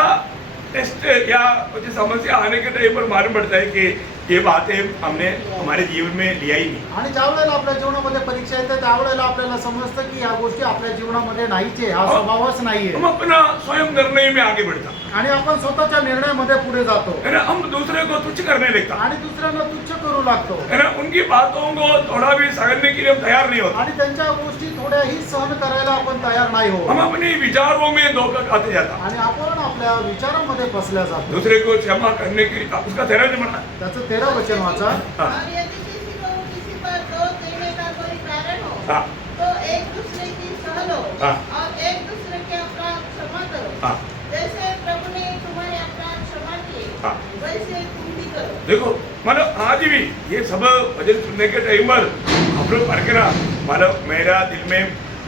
टेस्ट या कुछ समस्या आने के टाइम पर मालूम पड़ता है कि ये बातें हमने हमारे जीवन में लिया ही नहीं। आणि ज्या वेळेला आपल्या जीवनामध्ये परीक्षा येते त्यावेळेला आपल्याला समजतं की या गोष्टी आपल्या जीवनामध्ये नाहीच आहे, हा स्वभावच नाहीये. हम अपना स्वयं निर्णय में आगे बढ़ता आणि आपण स्वतःच्या निर्णयामध्ये पुढे जातो है ना, हम दूसरे को तुच्छ करने लगता आणि दुसऱ्यांना तुच्छ करू लागतो. है ना, उनकी बातों को थोड़ा भी सहने के लिए हम तैयार नहीं होते। आणि त्यांच्या गोष्टी थोड्याही सहन करायला आपण तयार नाही हो. हम अपने विचारों में धोखा खाते जाता, आणि आपण आपल्या विचारांमध्ये फसल्या जातो. दूसरे को क्षमा करने के लिए उसका तेरा जमाना। त्याचं 13 वचन वाचा. हाँ। और यदि किसी को किसी पर दोष देने का कोई कारण हो, हाँ। तो एक दूसरे की सह लो, हाँ। और एक दूसरे के अपराध क्षमा करो। हाँ। जैसे प्रभु ने तुम्हारे अपराध क्षमा किए, हाँ। वैसे तुम भी करो। देखो, मतलब आज भी ये सब भजन सुनने के टाइम पर हम लोग परखना, मतलब मेरा दिल में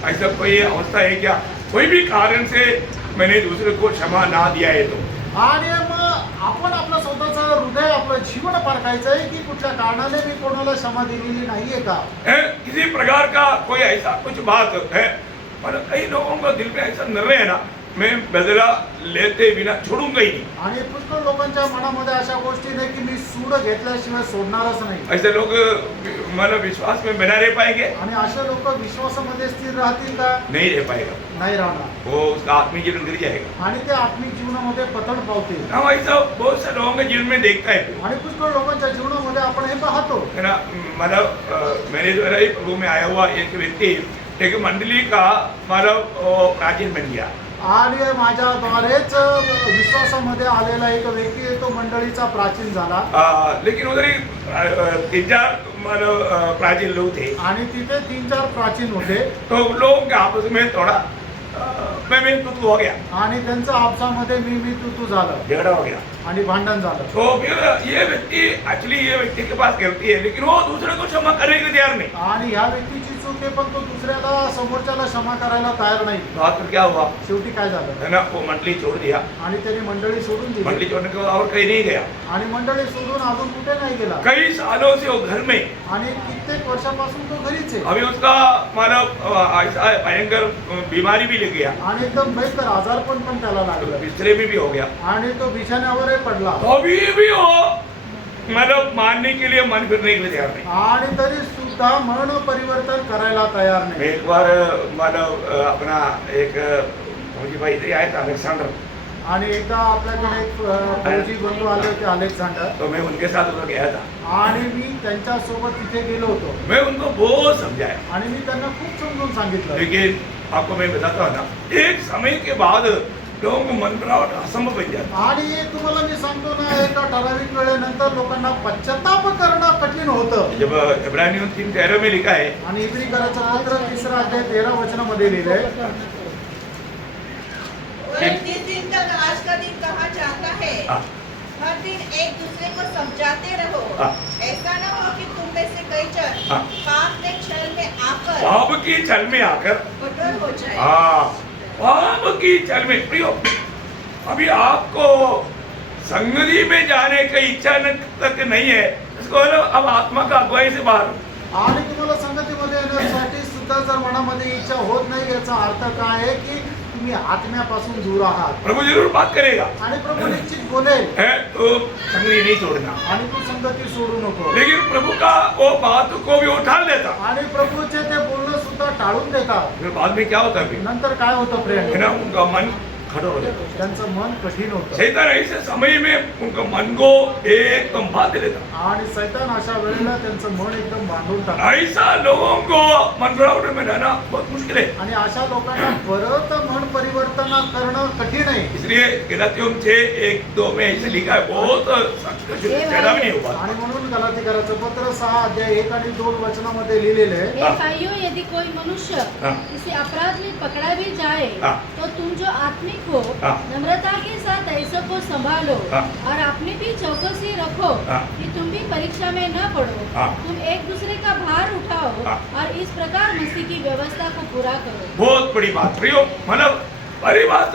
ऐसा कोई अवस्था है क्या, कोई भी कारण से मैंने दूसरे को क्षमा ना दिया है तो। आणि मग आपण आपलं स्वतःचं हृदय आपलं जीवन पारखायचं आहे की कुठल्या कारणाने मी कोणाला क्षमा दिलेली नाहीये का. है किसी प्रकार का कोई ऐसा कुछ बात है, मतलब कई लोगों को दिल में ऐसा निर्णय है ना, मैं बदला लेते बिना छोडूंगा ही नहीं। आणि पुष्कळ लोकांच्या मनामध्ये अशा गोष्टी नाही की मी सूड घेतल्याशिवाय सोडणारच नाही. ऐसे लोग मतलब विश्वास में बना रह पाएंगे? आणि असे लोक विश्वासामध्ये स्थिर राहतील का? नहीं रह पाएगा, नाही राहणार. वो उसका आत्मिक जीवन गिर जाएगा। आणि ते आत्मिक जीवनामध्ये पतन पावतील. हम ऐसा बहुत से लोगों के जीवन में देखता है, आणि पुष्कळ लोकांच्या जीवनामध्ये आपण हे पाहतो. है ना, मतलब मेरे द्वारा ही प्रभु में आया हुआ एक व्यक्ति एक मंडली का मतलब प्राचीन बन गया। आणि माझ्याद्वारेच विश्वासामध्ये आलेला एक व्यक्ती आहे, तो मंडळीचा प्राचीन झाला. लेकिन उधर ही 3-4 प्राचीन लोग थे. आणि तिथे 3-4 प्राचीन होते. तो लोग आपस में थोड़ा मैं तू हो गया, आणि त्यांचं आपसामध्ये मी तू झालं झगड़ा हो गया. आणि भांडण झालं. तो फिर ये व्यक्ति के पास गलती है, लेकिन वो दूसरे को क्षमा करने के लिए तैयार नहीं. आणि ह्या व्यक्तीची चूक आहे, पण तो दुसऱ्याला समोरच्याला क्षमा करायला तयार नाही. तो आखिर क्या हुआ शेवटी काय झालं, है ना, वो मंडली छोड़ दिया. आणि त्याने मंडळी सोडून दिली. मंडली छोड़ने के बाद और कहीं नहीं गया. आणि मंडळी सोडून अजून कुठे नाही गेला. कई सालों से वो घर में. आणि कित्येक वर्षापासून तो घरीच आहे. अभी उसका मानव ऐसा भयंकर बीमारी भी लग गया, आणि एकदम भयंकर आजारपण पण त्याला लागलं. बिस्तरे में भी हो गया. आणि तो बिछाण्यावरही पडला. अभी भी वो मतलब मानने के लिए मन फिरने के लिए तैयार नहीं. आणि तरी सुद्धा मन परिवर्तन करायला तयार मैं नाही. एक बार मतलब अपना एक फौजी भाई इधर आए थे अलेक्जेंडर, आणि एकदा आपल्याकडे एक फौजी बंधू आले होते अलेक्झांडर, तो मैं उनके साथ उधर गया था. आणि मी त्यांच्यासोबत तिथे गेलो होतो. मैं उनको बहुत समझाया, आणि मी त्यांना खूप समजून सांगितलं. लेकिन आपको मैं बताता हूँ ना, एक समय के बाद लोगों को मन बनावट असंभव बन जाता. आणि तुम्हाला मी सांगतो ना, एका ठराविक वेळेनंतर लोकांना पश्चाताप करणं कठीण होतं. जब इब्रानियों 3:13 में लिखा है, आणि इब्रीकराचं पत्र 3 अध्याय 13 वचनामध्ये लिहिलंय, और जिस दिन तक आज का दिन कहा जाता है, हाँ, हर दिन एक दूसरे को समझाते रहो. हाँ. ऐसा न हो कि तुम में से कई जन हाँ. पाप के छल में आकर पाप की छल में आकर, कठोर हो जाए. पाप की छल में प्रियो, अभी आपको संगति में जाने की इच्छा तक नहीं है, इसको अब आत्मा का अगुवाई से बाहर. आणि तुम्हाला संगतीमध्ये येण्यासाठी सुद्धा जर मनामध्ये इच्छा होत नाही, याचा अर्थ काय आहे की तुम्ही आत्म्यापासून दूर आहात. प्रभु जरूर बात करेगा, आणि प्रभू निश्चित बोलेल, है तो संगति नहीं छोड़ना. आणि तू संगती सोडू नको. लेकिन प्रभु का वो बात को भी उठा लेता. आणि प्रभूचे ते बोलणं सुद्धा टाळून देतात. फिर बाद में क्या होता है, नंतर काय होतं है फ्रेंड, ना, उनका मन खड़ा हो जाता. त्यांचं मन कठीण होतं. शैतान ऐसे समय में उनका मन को एकदम बांध देता. आणि सैतान अशा वेळेला त्यांचं मन एकदम बांधून टाकतं. ऐसा लोगों को मन बनावट में रहना बहुत मुश्किल है. आणि अशा लोकांना परत मन परिवर्तन करणं कठीण आहे. इसलिए गलातियों 6:1-2 में ऐसे लिखा है, बहुत फायदा भी नहीं हुआ. आणि म्हणून गलातीकराचं पत्र 6 अध्याय 1 आणि 2 वचनामध्ये लिहिलेले आहे, हे भाइयों, यदि कोई मनुष्य हाँ. किसी अपराध में पकड़ा भी जाए, हाँ. तो तुम जो आत्मिक हो, हाँ. नम्रता के साथ ऐसों को संभालो, हाँ. और अपनी भी चौकसी रखो, हाँ. कि तुम भी परीक्षा में न पड़ो. हाँ. तुम एक दूसरे का भार उठाओ, हाँ. और इस प्रकार मसीह की व्यवस्था को पूरा करो. बहुत बड़ी बात प्रियो, मतलब बड़ी बात.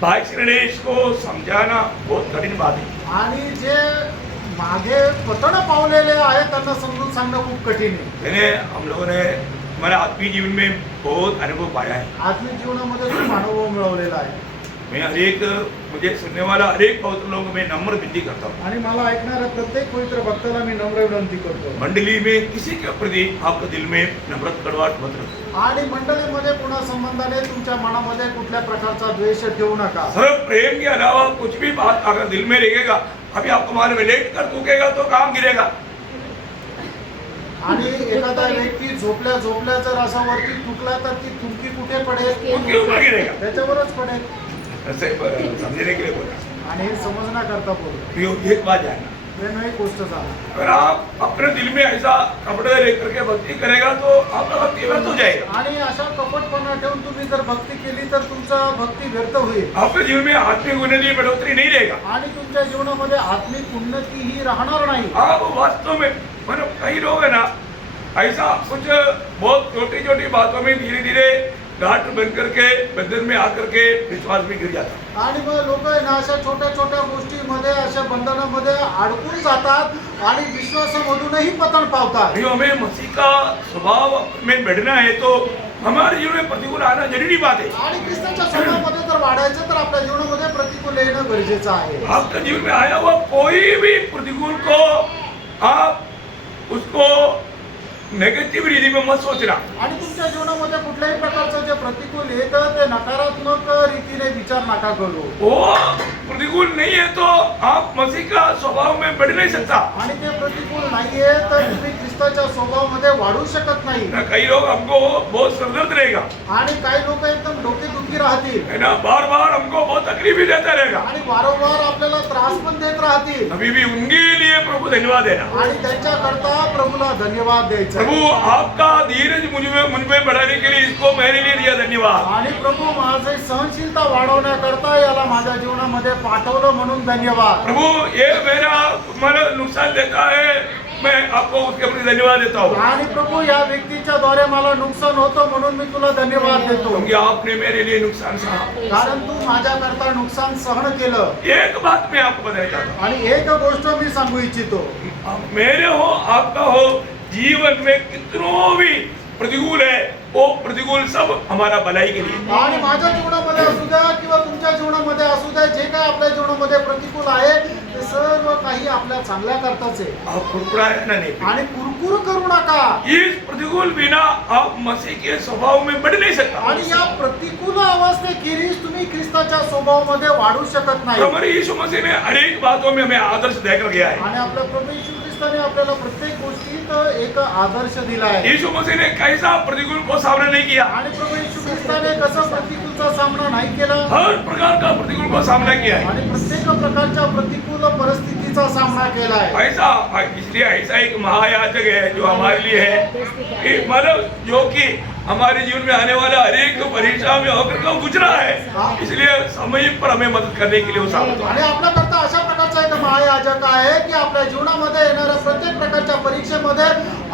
भाई श्रेणेश को समझाना बहुत कठिन बात है. आणि जे मागे पतन पावलेले आहेत त्यांना समजून सांगणं खूप कठीण आहे. मैंने हम लोगों ने हमारे आत्मीय जीवन में बहुत अनुभव पाया है. आत्मिक जीवनामध्ये खूप अनुभव मिळवलेला आहे. मैं मुझे सुनने वाला हरेक पवित्र लोगों को मैं नम्र विनती करता हूँ. आणि मला ऐकणाऱ्या प्रत्येक पवित्र भक्ताला मी नम्र विनंती करतो. मंडली में किसी के प्रति आपके दिल में नम्रत कड़वाहट मत रखो. आणि मंडळीमध्ये पुन्हा संबंधाने तुमच्या मनामध्ये कुठल्या प्रकारचा द्वेष ठेवू नका. सिर्फ प्रेम के अलावा कुछ भी बात अगर दिल में रहेगा, अभी आपको मारे में लेट कर थूकेगा तो काम गिरेगा. आणि एखादा व्यक्ती झोपल्या झोपल्या जर असा वरती तुटला तर ती थुंकी कुठे पडेल, उनके ऊपर गिरेगा. त्याच्यावरच पडेल. ऐसे समझने के लिए बोला. आणि हे समजण्याकरता बोलतो. प्रियो, एक बात जानना, प्रेम ही गोष्ट झाली. अगर आप अपने दिल में ऐसा कपड़े लेकर के भक्ति करेगा तो आपका भक्ति व्यर्थ हो जाएगा. आणि अशा कपटपणा ठेवून तुम्ही जर भक्ती केली तर तुमचा भक्ती व्यर्थ होईल. आपके जीवन में आत्मिक उन्नति बढ़ोतरी नहीं रहेगा. आणि तुमच्या जीवनामध्ये आत्मिक उन्नती ही राहणार नाही. आप वास्तव में मतलब कई लोग है ना, ऐसा कुछ बहुत छोटी छोटी बातों में धीरे धीरे गांठ बन करके बंधन में आकर के विश्वास भी गिर जाता. आणि मग लोक आहे ना अशा छोट्या छोट्या गोष्टीमध्ये अशा बंधनामध्ये अडकून जातात आणि विश्वासामधूनही पतन पावतात. भाइयों, हमें मसीह का स्वभाव में बढ़ना है तो हमारे जीवन में प्रतिकूल आना जरूरी बात है. आणि ख्रिस्ताच्या स्वभावामध्ये जर वाढायचं तर आपल्या जीवनामध्ये प्रतिकूल येणं गरजेचं आहे. आपके जीवन में आया हुआ कोई भी प्रतिकूल को आप उसको नेगेटिव रीति में मत सोचना. आणि तुमच्या जीवनामध्ये कुठल्याही प्रकारचं जे प्रतिकूल येतं ते नकारात्मक रीतीने विचार नका करू. वो प्रतिकूल नहीं है तो आप मसीह का स्वभाव में बढ़ नहीं सकता। आणि ते प्रतिकूल नाहीये तर तुम्ही ख्रिस्ताच्या स्वभावामध्ये वाढू शकत नाही. ना कई लोग हमको बहुत सरदर्द रहेगा, आणि काही लोक एकदम डोकेदुखी राहतील है ना, बार बार हमको बहुत तकलीफ भी देता रहेगा। आणि वारंवार आपल्याला त्रास पण देत राहतील. अभी भी उनके लिए प्रभु धन्यवाद देना। आणि त्यांच्याकरता प्रभूला धन्यवाद द्यायचा. प्रभु आपका धीरज मुझमें बढ़ाने के लिए इसको मेरे लिए दिया, धन्यवाद। आणि प्रभू माझी सहनशीलता वाढवण्याकरता याला माझ्या जीवनामध्ये पाठवलं म्हणून धन्यवाद. प्रभु ये मेरा नुकसान देता है, मैं आपको उसके प्रति धन्यवाद देता हूँ, आणि प्रभू या व्यक्तीच्या द्वारे मला नुकसान होतं म्हणून मी तुला धन्यवाद देतो. क्योंकि आपने मेरे लिए नुकसान सहा। कारण तू माझ्याकरता नुकसान सहन केलं. एक बात मैं आपको बताना चाहता हूँ, आणि एक गोष्ट मी सांगू इच्छितो, मेरे हो आपका हो जीवन में कितनों भी प्रतिकूल है, वो प्रतिकूल सब हमारा भलाई के लिए। आणि माझ्या जीवनामध्ये असू द्या किंवा तुमच्या जीवनामध्ये असू द्या, जे काय आपल्या जीवनामध्ये प्रतिकूल आहे ते सर्व काही आपल्या चांगल्या करताच आहे. आप कुरकुरा रहना नहीं। आणि कुरकुर करू नका. इस प्रतिकूल बिना आप मसीह के स्वभाव में बढ़ नहीं सकता। आणि या प्रतिकूल अवस्थेखेरीज तुम्ही ख्रिस्ताच्या स्वभावामध्ये वाढू शकत नाही. हमारे यीशु मसीह ने अनेक बातों में हमें आदर्श देकर गया है। आणि आपल्या प्रभू येशू ख्रिस्ताने आपल्याला प्रत्येक गोष्टीत एक आदर्श दिला आहे. यीशु मसीह ने कैसा प्रतिकूल को सामना नहीं किया, आणि प्रभू येशू ख्रिस्ताने कसं प्रतिकूलचा सामना नाही केला. हर प्रकार का प्रतिकूल को सामना किया है। आणि प्रत्येक प्रकारच्या प्रतिकूल परिस्थितीचा सामना केला आहे. ऐसा इसलिए ऐसा एक महायाजक है जो हमारे लिए है कि मतलब जो कि हमारे जीवन में आने वाला हर एक परीक्षा में होकर का गुजरा है, इसलिए समय पर हमें मदद करने के लिए वो साबित हुआ। आणि आपल्याकरता अशा प्रकारचा एक महायाजक आहे की आपल्या जीवनामध्ये येणाऱ्या प्रत्येक प्रकारच्या परीक्षेमध्ये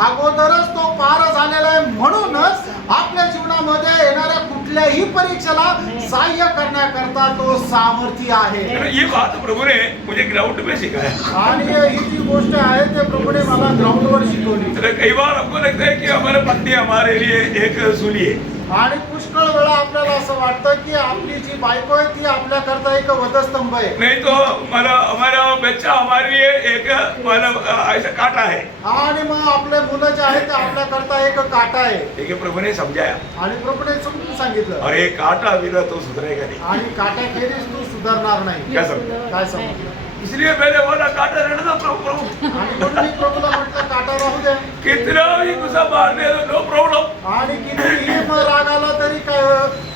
अगोदरच तो पार झालेला आहे. म्हणूनच आपल्या जीवनामध्ये येणाऱ्या कुठल्याही परीक्षेला सहाय्य करण्याकरता तो सामर्थ्य आहे. ये बात प्रभु ने मुझे ग्राउंड में सिखाया। आणि ही जी गोष्ट आहे ते प्रभूने मला ग्राउंडवर शिकवली. तो कई बार हमको लगता है कि हमारे पत्नी हमारे लिए एक सूली है, आणि पुष्कळ वेळा आपल्याला असं वाटतं की आपली जी बायको आहे ती आपल्याकरता एक वधस्तंभ आहे. नहीं तो हमारा बच्चा हमारे लिए एक मतलब ऐसा कांटा है। आणि मग आपले मुलं जे आहेत ते आपल्याकरता एक काटा आहे. लेकिन प्रभु ने समझाया, आणि प्रभूने समजून सांगितलं, और ये कांटा बिना तो सुधरेगा नहीं। आणि काट्याखेरीज तू सुधारणार नाही. क्या समझ? काय समजलं? इसलिए मैंने बोला कांटा रहने दो प्रभु। आणि म्हणून मी प्रभूला म्हटलं काटा राहू दे. कितना भी गुस्सा मारने दो, नो प्रॉब्लम, आणि कितीही मग राग आला तरी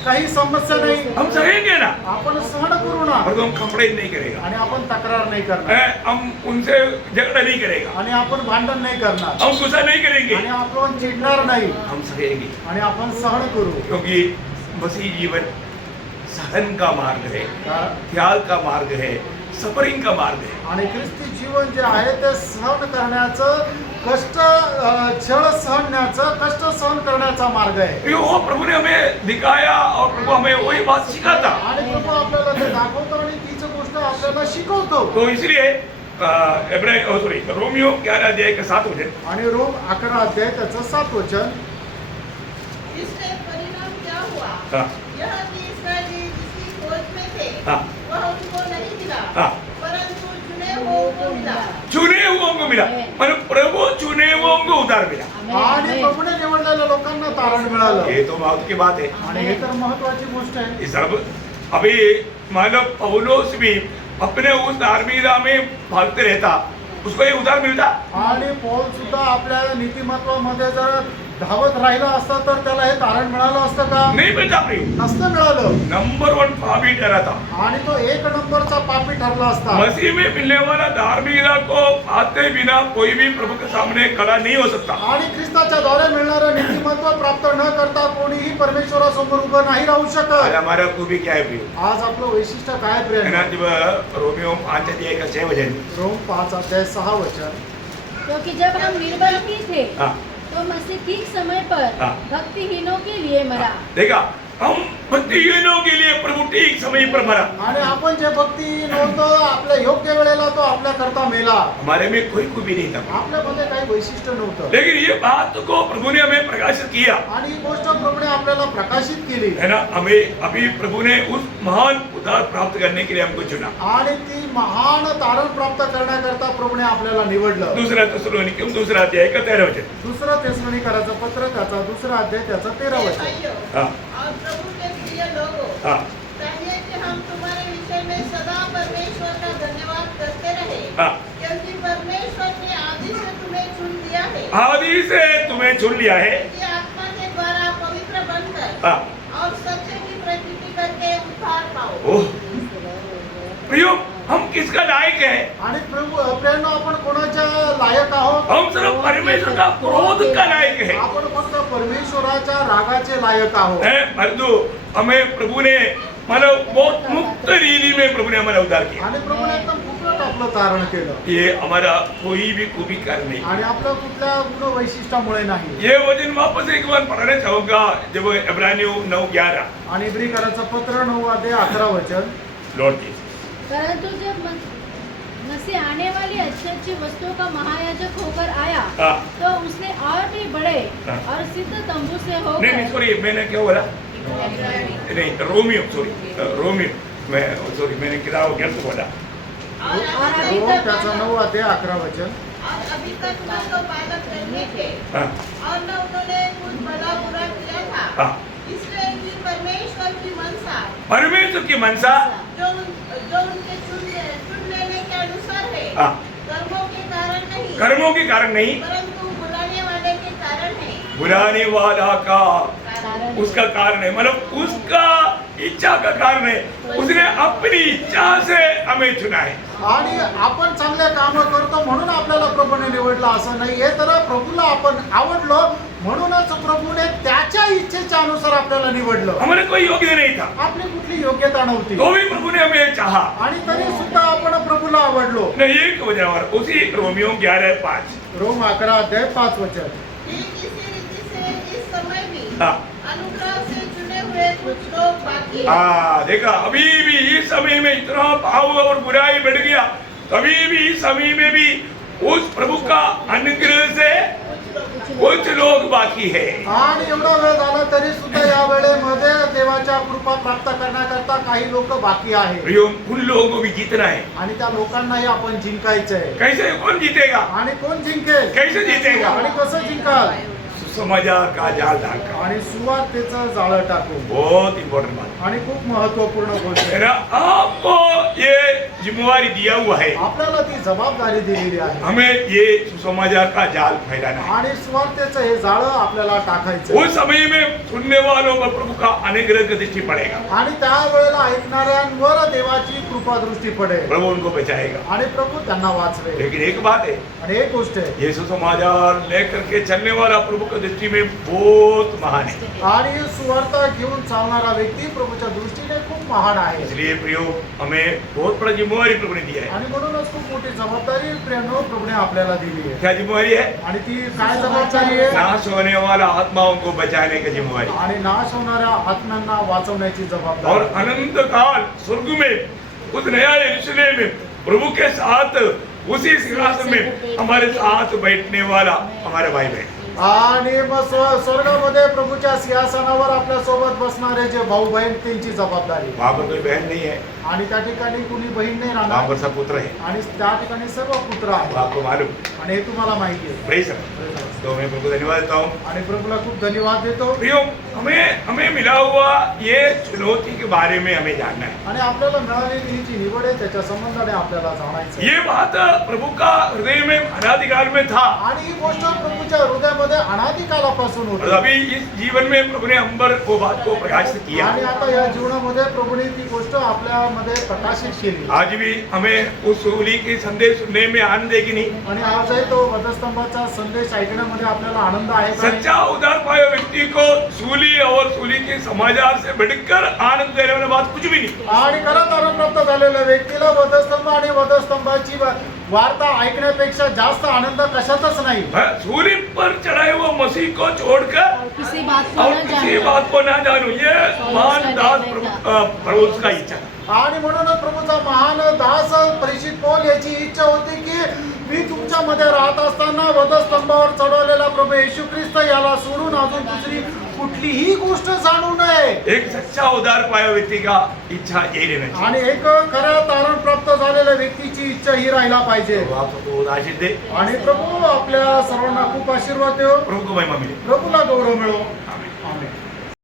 काही समस्या नाही. हम सहेंगे ना, आपण सहन करू ना. और हम कंप्लेन नहीं करेगा, आणि आपण तक्रार नाही करणार. हम उनसे झगड़ा नहीं करेगा, आणि आपण भांडण नाही करणार. हम गुस्सा नहीं करेंगे, आणि आपण चिडणार नाही. हम सहेंगे, आणि आपण सहन करू. क्योंकि मसीह जीवन सहन का मार्ग है, का- त्याग का मार्ग है, सफरिंग का मार्ग है। आणि ख्रिस्ती जीवन जे आहे ते सहन करण्याचं, कष्ट छळ सहण्याचं, कष्ट सहन करण्याचा मार्ग आहे. ये वो प्रभु ने हमें दिखाया और प्रभु हमें वही बात सिखाता। आणि प्रभू आपल्याला ते दाखवतो आणि तीच गोष्ट आपल्याला शिकवतो. तो इसलिए रोमियो 11 अध्याय के 7 वचन, आणि रोम 11 अध्याय त्याचं 7 वचन. इससे परिणाम क्या हुआ? हाँ, यह कि इस्राएली जिसकी खोज में थे हाँ, वह उनको नहीं मिला, हाँ, परंतु चुने हुओं को मिला. चुने हुओं को मिला, मतलब प्रभु चुने हुओं को उधार मिला। आणि प्रभूने निवडलेल्या लोकांना तारण मिळालं. ये तो बात की बात है। आणि हे तर महत्वाची गोष्ट आहे. ये सब अभी मानव पौलोस भी अपने उस धार्मिकता में भागते रहता, उसको ये उधार मिलता। आणि पौल सुद्धा आपल्या नीतिमत्वामध्ये जर धावत राहिला असता तर त्याला हे तारण मिळालं असतं का? नहीं मिलता प्रिय, नसतं मिळालं. नंबर 1 पापी ठहरा था। आणि तो 1 नंबरचा पापी ठरला असता. मसीह में मिलने वाला धार्मिकता को पाते बिना कोई भी प्रभु के सामने खड़ा नहीं हो सकता। आणि ख्रिस्ताच्या द्वारे मिळणारं नीतिमत्व प्राप्त न करता कोणीही परमेश्वरासमोर उभं नाही राहू आज शकत. हमारा खूबी क्या है प्रिय? आज आपलं वैशिष्ट्य काय प्रेम? है ना, जब रोमियो 5 अध्याय का 6 वचन, रोम 5 अध्याय 6 वचन. क्योंकि जब हम निर्बल ही थे हाँ, तो मसीह ठीक समय पर हाँ। भक्तिहीनों के लिए मरा। देखा, हम भक्तिहीनों के लिए प्रभु ठीक समय पर मरा। आणि आपण जे भक्तीहीन होतो आपल्या योग्य वेळेला तो आपल्या करता मेला. हमारे में कोई खूबी नहीं था, आपल्यामध्ये काही वैशिष्ट्य नव्हतं. लेकिन ये बात को प्रभु ने हमें प्रकाशित किया, आणि ही गोष्ट प्रभूने आपल्याला प्रकाशित केली. है ना। हमें अभी प्रभु ने उस महान उद्धार प्राप्त करने के लिए हमको चुना। आणि ती महान तारण प्राप्त करण्याकरता प्रभूने आपल्याला निवडलं. दूसरा तेसलोनिकम 2 अध्याय का 13 वचन, दुसरं तेसलोनिकराचं पत्र त्याचा 2 अध्याय त्याचा 13 वचन. भाइयों हाँ, और प्रभु के प्रिय लोगों, हाँ, चाहिए कि हम तुम्हारे विषय में सदा परमेश्वर का धन्यवाद करते रहे, हाँ। क्योंकि परमेश्वर ने आदि से तुम्हें चुन लिया है आदि से तुम्हें चुन लिया है कि आत्मा के द्वारा पवित्र बनकर हाँ। और सत्य की प्रतीति करके उद्धार पाओ। ओह प्रियो, हम किसका लायक है? आणि प्रेरणा आपण कोणाच्या लायक आहोत? हम सिर्फ परमेश्वर का क्रोध का लायक है। आपण फक्त परमेश्वराच्या रागाचे लायक आहोत। परंतु हमें प्रभु ने मतलब बहुत मुक्त रीति में प्रभु ने हमारा उद्धार किया। आणि प्रभूने एकदम फुकट आपलं तारण केलं। ये हमारा कोई भी खूबी कारण नहीं। आणि आपल्या कुठल्या गुण वैशिष्ट्यामुळे नाही। ये वचन वापस एक बार पढ़ना चाहूंगा, जब इब्रानियों 9:11 आणि इब्रीकरांचं पत्र 9:11 लॉर्ड जी। परंतु जब मसीह आने वाली अच्छी अच्छी वस्तुओं का महायाजक होकर आया, हाँ। तो उसने और भी बड़े हाँ। और सिद्ध तंबू से नहीं होकर सॉरी, मैंने क्या बोला? नहीं रोमियो, रोमियो, मैं सॉरी, मैंने किताब गलत बोला। और अभी तक त्याचा 9:11 और अभी तक न तो बालक रहने थे हाँ। और न उन्होंने कुछ भला बुरा किया था, हाँ। इसलिए कि परमेश्वर की मनसा परमेश्वर की मनसा जो उनके चुन लेने के अनुसार है, हाँ। कर्मों के कारण नहीं, कर्मों के कारण नहीं, परंतु बुलाने वाले के कारण है। बुलाने वाला का कारण उसका कारण है, मतलब उसका इच्छा का कारण है। उसने अपनी इच्छा से हमें चुना है। आणि आपण चांगले काम करतो म्हणून आपल्याला प्रभूने निवडलं असं नाहीये, तर प्रभूला आपण आवडलो म्हणूनच प्रभूने त्याच्या इच्छेच्या अनुसार आपल्याला निवडलं। हमारे कोई योग्य नहीं था, आपली कुठली योग्यता नव्हती, तो भी प्रभु ने हमें चाहा। आणि तरी सुद्धा आपण प्रभूला आवडलो। नहीं एक वजह उसी रोमियो 11:5 रोम 11:5 ठीक इसी रीति से इस समय भी हाँ। अनुग्रह से चुने हुए कुछ लोग बाकी हैं। हाँ देखा, अभी भी इस समय में इतना पाप और बुराई बढ़ गया, तभी भी इस समय में भी उस प्रभु का अनुग्रह से कुछ लोग बाकी है। आणि एवढा वेळ झाला तरी सुद्धा या वेळेमध्ये देवाच्या कृपा प्राप्त करण्याकरता काही लोक बाकी आहेत। प्रियो, उन लोगों को भी जीतना है। आणि त्या लोकांनाही आपण जिंकायचंय। कैसे, कौन जीतेगा? आणि कोण जिंकेल? कैसे जीतेगा? आणि कसं जिंकाल? सुसमाचार का जाल डालकर। आणि सुवार्तेचं जाळं टाकून। बहुत इंपॉर्टेंट बात आणि खूप महत्वपूर्ण गोष्ट है आहे। ना, आपको ये जिम्मेवारी दिया हुआ है, आपल्याला ती जबाबदारी दिलेली आहे। हमें ये सुसमाचार का जाल फैलाना है। आणि सुवार्तेचं हे जाळं आपल्याला टाकायचं। उस समय में सुनने वालों पर प्रभु का अनुग्रह की दृष्टि पड़ेगा। आणि त्या वेळेला ऐकणाऱ्यांवर देवाची कृपा दृष्टी पडेल। प्रभु उनको बचाएगा। आणि प्रभू त्यांना वाचवेल। लेकिन एक बात है, आणि एक गोष्ट आहे, ये सुसमाचार लेकर के चलने वाला प्रभु की दृष्टि में बहुत महान है। आणि सुवार्ता घेऊन चालणारा व्यक्ती प्रभूच्या दृष्टीने खूप महान आहे। इसलिए प्रियो, हमें बहुत बड़ा जिम्मेवारी प्रभु ने दिया है। आणि म्हणूनच खूप मोठी जबाबदारी प्रेरणो प्रभूने आपल्याला दिली आहे। क्या जिम्मेवारी है? आणि ती काय जबाबदारी आहे? नाश होने वाला आत्माओं को बचाने की जिम्मेवारी आणि नाश होणाऱ्या आत्म्यांना वाचवण्याची और जबाबदारी। अनंत काल स्वर्ग में उस नया यरूशलेम में प्रभु के साथ उसी सिंहासन में हमारे साथ बैठने वाला हमारे भाई बहन। आणि मग स्वर्गामध्ये प्रभूच्या सिंहासनावर आपल्या सोबत बसणारे जे भाऊ बहीण त्यांची जबाबदारी। वहाँ पर कोई बहन नहीं है, आणि त्या ठिकाणी कुणी बहीण नाही वहाँ राहणार, पर सब पुत्र है। आणि त्या ठिकाणी सर्व पुत्र वो आहेत। आपको मालूम। आणि हे तुम्हाला माहिती आहे। प्रेज तो मैं प्रभु धन्यवाद देता हूँ। आणि प्रभूला खूप धन्यवाद देतो। प्रियो, हमें मिला हुआ ये चुनौती के बारे में हमें जानना है। आणि आपल्याला मिळालेली ही जी निवड आहे त्याच्या संबंधाने आपल्याला जाणायचं आहे। ये बात प्रभु का हृदय में अनादिकाल में था, आणि ही गोष्ट प्रभूच्या हृदयामध्ये अनादी कालापासून और होती। अभी इस जीवन में प्रभु ने अंबर को बात को प्रकाशित किया। आणि आता या जीवनामध्ये प्रभूने ती गोष्ट आपल्यामध्ये प्रकाशित केली। आज भी हमें उस सूली के संदेश सुनने में आनंद है कि नहीं? आणि आजही तो वधस्तंभाचा संदेश ऐकण्यामध्ये आपल्याला आनंद आहे का? सच्चा उद्धार पाए व्यक्ति को सूली और सूली के समाचार से बढ़कर आनंद देने वाली बात कुछ भी नहीं। आणि खरं तारण प्राप्त झालेल्या व्यक्तीला वधस्तंभ आणि वधस्तंभाची वार्ता ऐकण्यापेक्षा जास्त आनंद कशातच नाही। सूली पर चढ़ाए हुए मसीह को छोड़कर किसी बात को और न किसी जानो। बात को ना जानू, ये महान दास प्रभु का इच्छा। आणि म्हणूनच प्रभूचा महान दास परिचित पौल याची इच्छा होती की मी तुमच्यामध्ये राहत असताना वधस्तंभावर चढवलेला प्रभू येशू ख्रिस्त याला सोडून अजून दुसरी कुठलीही गोष्ट जाणू नये। एक सच्चा उद्धार पाया व्यक्ति का इच्छा ये लेना चाहिए। आणि एक खऱ्या तारण प्राप्त झालेल्या व्यक्तीची इच्छा ही राहिला पाहिजे। तो आपको बहुत आशीष दे, आणि प्रभू आपल्या सर्वांना खूप आशीर्वाद देव। प्रभु को महिमा मिले। प्रभूला गौरव मिळो।